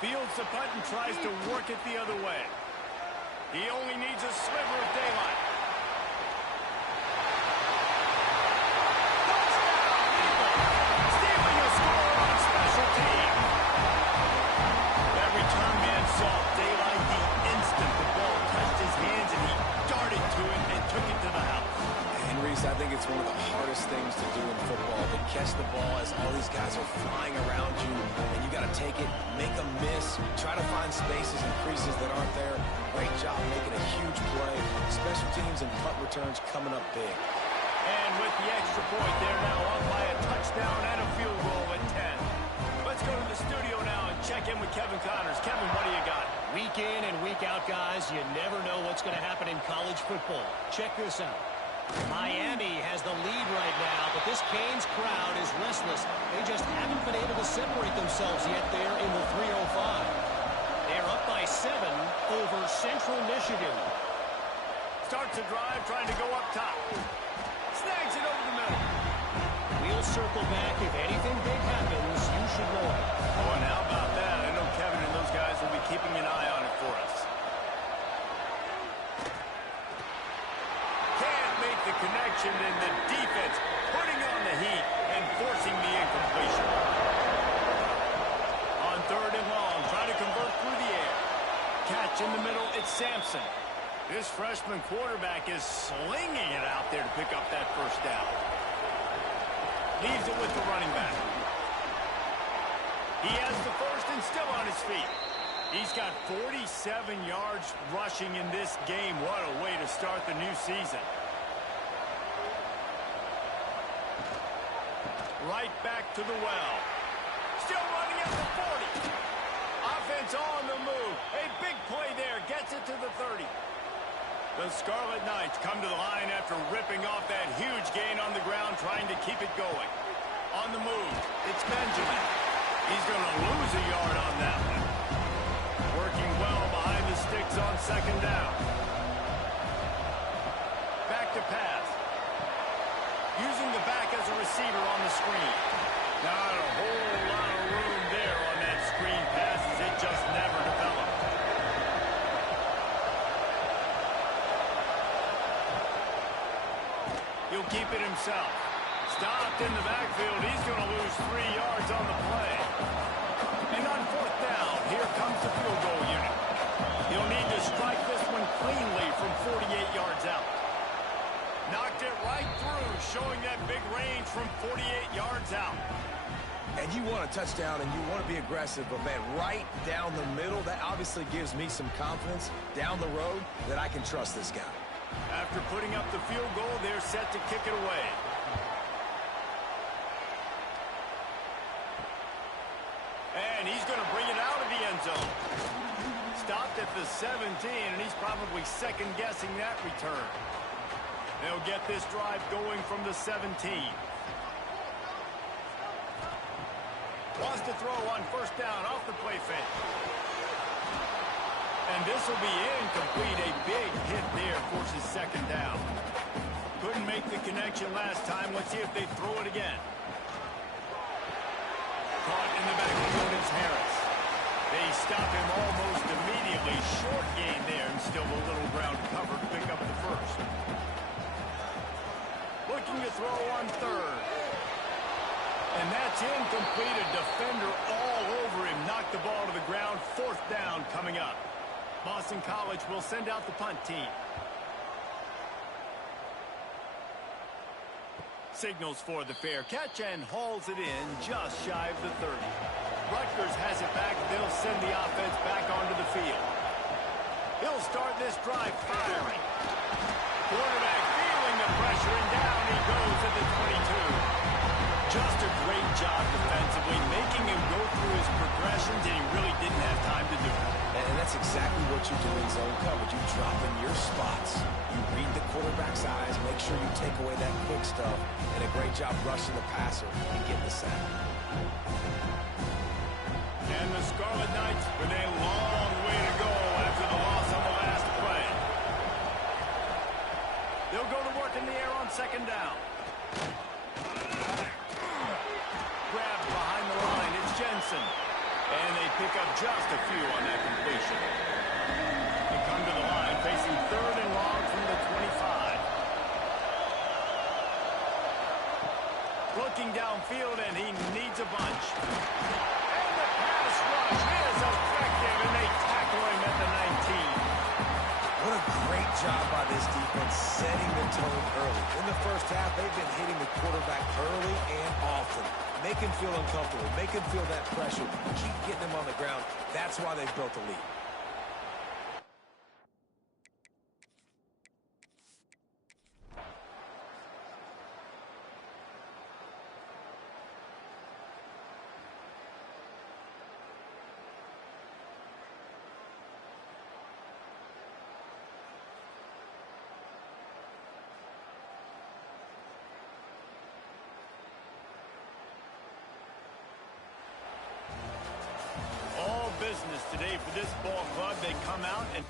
Fields the punt and tries to work it the other way. He only needs a sliver of daylight. Stealing a score on special team. That return man saw daylight the instant the ball touched his hands, and he darted to it and took it to the house. And Reese, I think it's one of the hardest things to do in football, to catch the ball as all these guys are flying around you, and you got to take it, make a miss, try to find spaces and creases that aren't there. Great job making a huge play. Special teams and punt returns coming up big. And with the extra point, they're now up by a touchdown and a field goal at 10. Let's go to the studio now and check in with Kevin Connors. Kevin, what do you got? Week in and week out, guys, you never know what's going to happen in college football. Check this out. Miami has the lead right now, but this Canes crowd is restless. They just haven't been able to separate themselves yet there in the 305. They're up by 7 over Central Michigan. Starts a drive, trying to go up top. Snags it over the middle. We'll circle back. If anything big happens, you should know it. Oh, and how about that? I know Kevin will be keeping an eye on it for us. Can't make the connection, and the defense putting on the heat and forcing the incompletion. On 3rd and long, try to convert through the air. Catch in the middle, it's Sampson. This freshman quarterback is slinging it out there to pick up that first down. Leaves it with the running back. He has the first and still on his feet. He's got 47 yards rushing in this game. What a way to start the new season. Right back to the well. Still running at the 40. Offense on the move. A big play there. Gets it to the 30. The Scarlet Knights come to the line after ripping off that huge gain on the ground, trying to keep it going. On the move, it's Benjamin. He's going to lose a yard on that one. Working well behind the sticks on 2nd down. Back to pass. Using the back as a receiver on the screen. Not a whole lot of room there on that screen pass as it just never developed. He'll keep it himself. Stopped in the backfield. He's going to lose 3 yards on the play. And on 4th down, here comes the field goal unit. He'll need to strike this one cleanly from 48 yards out. Knocked it right through, showing that big range from 48 yards out. And you want a touchdown and you want to be aggressive, but man, right down the middle, that obviously gives me some confidence down the road that I can trust this guy. After putting up the field goal, they're set to kick it away. And he's going to bring it out of the end zone. Stopped at the 17, and he's probably second-guessing that return. They'll get this drive going from the 17. Wants to throw on 1st down off the play fake. And this will be incomplete. A big hit there forces 2nd down. Couldn't make the connection last time. Let's see if they throw it again. Caught in the backfield is Harris. They stop him almost immediately. Short gain there, and still a little ground cover to pick up the first. Looking to throw on 3rd. And that's incomplete. A defender all over him. Knocked the ball to the ground. 4th down coming up. Boston College will send out the punt team. Signals for the fair catch and hauls it in just shy of the 30. Rutgers has it back. They'll send the offense back onto the field. He'll start this drive firing. Quarterback feeling the pressure, and down he goes at the 22. Just a great job defensively, making him go through his progressions, and he really didn't have time to do it. And that's exactly what you do in zone coverage. You drop in your spots. You read the quarterback's eyes, make sure you take away that quick stuff, and a great job rushing the passer and getting the sack. And the Scarlet Knights with a long way to go after the loss on the last play. They'll go to work in the air on 2nd down. Grabbed behind the line, it's Jensen. And they pick up just a few on that completion. They come to the line facing 3rd and long from the 25. Looking downfield, and he needs a bunch. And the pass rush is effective, and they tackle him at the 19. What a great job by this defense setting the tone early. In the first half, they've been hitting the quarterback early and often. Make him feel uncomfortable. Make him feel that pressure. Keep getting him on the ground. That's why they've built a lead. Business today for this ball club. They come out and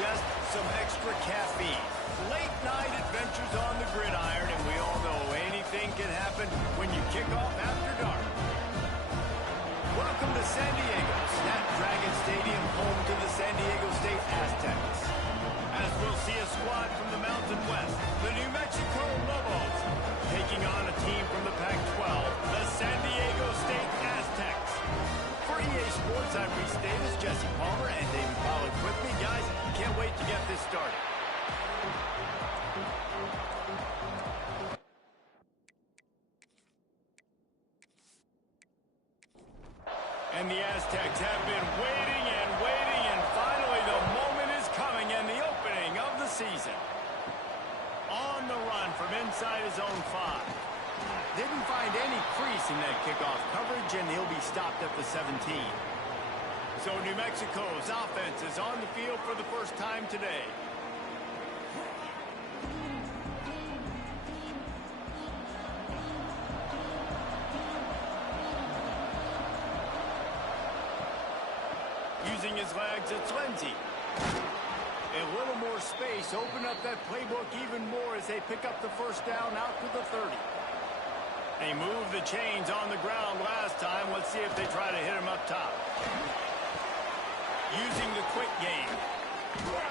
just some extra caffeine. Late night adventures on the gridiron, and we all know anything can happen when you kick off after dark. Welcome to San Diego, Snapdragon Stadium, home to the San Diego State Aztecs. As we'll see a squad from the Mountain West, the New Mexico Lobos, taking on a team from the Pac-12, the San Diego State Aztecs. For EA Sports, I'm Reese Davis, Jesse Palmer, and David Pollack with me. Guys, can't wait to get this started. And the Aztecs have been waiting, and finally the moment is coming, and the opening of the season. On the run from inside his own 5. Didn't find any crease in that kickoff coverage, and he'll be stopped at the 17. So New Mexico's offense is on the field for the first time today. Using his legs, it's Lindsey. A little more space, open up that playbook even more as they pick up the first down out to the 30. They moved the chains on the ground last time. Let's see if they try to hit him up top. Using the quick game.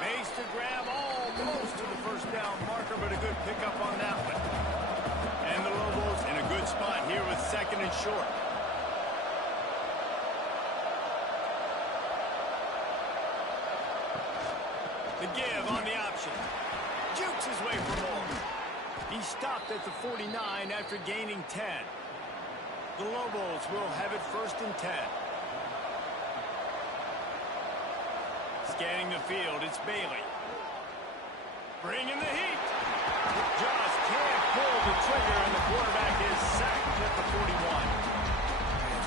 Makes the grab almost to the first down marker, but a good pickup on that one. And the Lobos in a good spot here with second and short. The give on the option. Jukes his way for more. He stopped at the 49 after gaining 10. The Lobos will have it first and 10. Scanning the field, it's Bailey. Bringing the heat. Just can't pull the trigger, and the quarterback is sacked at the 41.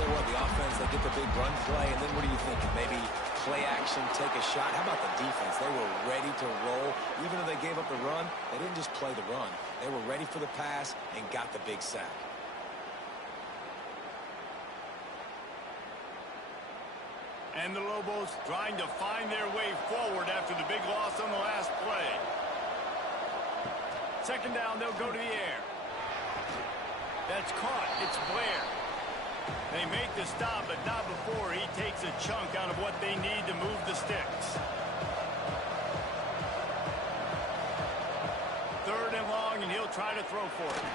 Tell you what, the offense, they get the big run play, and then what are you thinking? Maybe play action, take a shot. How about the defense? They were ready to roll. Even though they gave up the run, they didn't just play the run. They were ready for the pass and got the big sack. And the Lobos trying to find their way forward after the big loss on the last play. Second down, they'll go to the air. That's caught. It's Blair. They make the stop, but not before he takes a chunk out of what they need to move the sticks. Third and long, and he'll try to throw for it.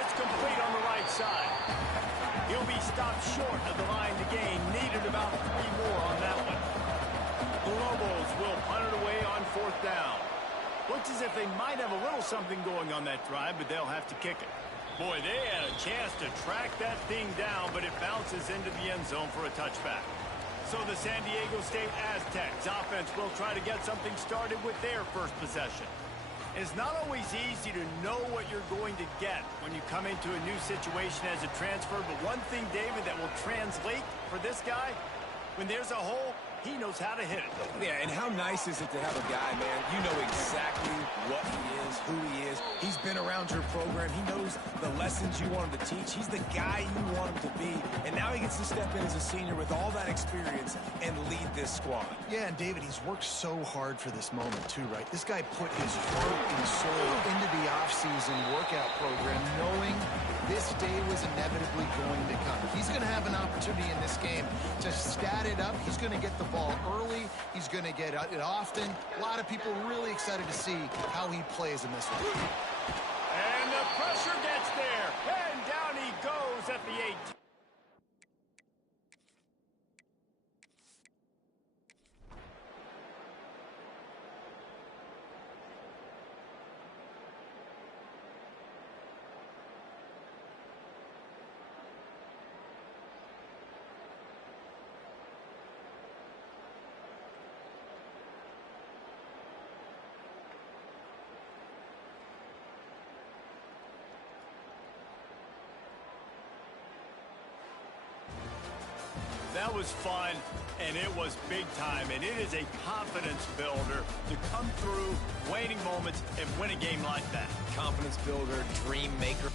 It's complete on the right side. He'll be stopped short of the line to gain. Needed about 3 more on that one. The Lobos will punt it away on fourth down. Looks as if they might have a little something going on that drive, but they'll have to kick it. Boy, they had a chance to track that thing down, but it bounces into the end zone for a touchback. So the San Diego State Aztecs offense will try to get something started with their first possession. It's not always easy to know what you're going to get when you come into a new situation as a transfer, but one thing, David, that will translate for this guy, when there's a hole, he knows how to hit it. Yeah, and how nice is it to have a guy, man, you know exactly what he is, who he is. He's been around your program. He knows the lessons you want him to teach. He's the guy you want him to be. And now he gets to step in as a senior with all that experience and lead this squad. Yeah, and David, he's worked so hard for this moment too, right? This guy put his heart and soul into the offseason workout program knowing this day was inevitably going to come. He's going to have an opportunity in this game to stat it up. He's going to get the ball early. He's going to get it often. A lot of people really excited to see how he plays in this one. And the pressure gets there. And down he goes at the 8. That was fun, and it was big time, and it is a confidence builder to come through waning moments and win a game like that. Confidence builder, dream maker.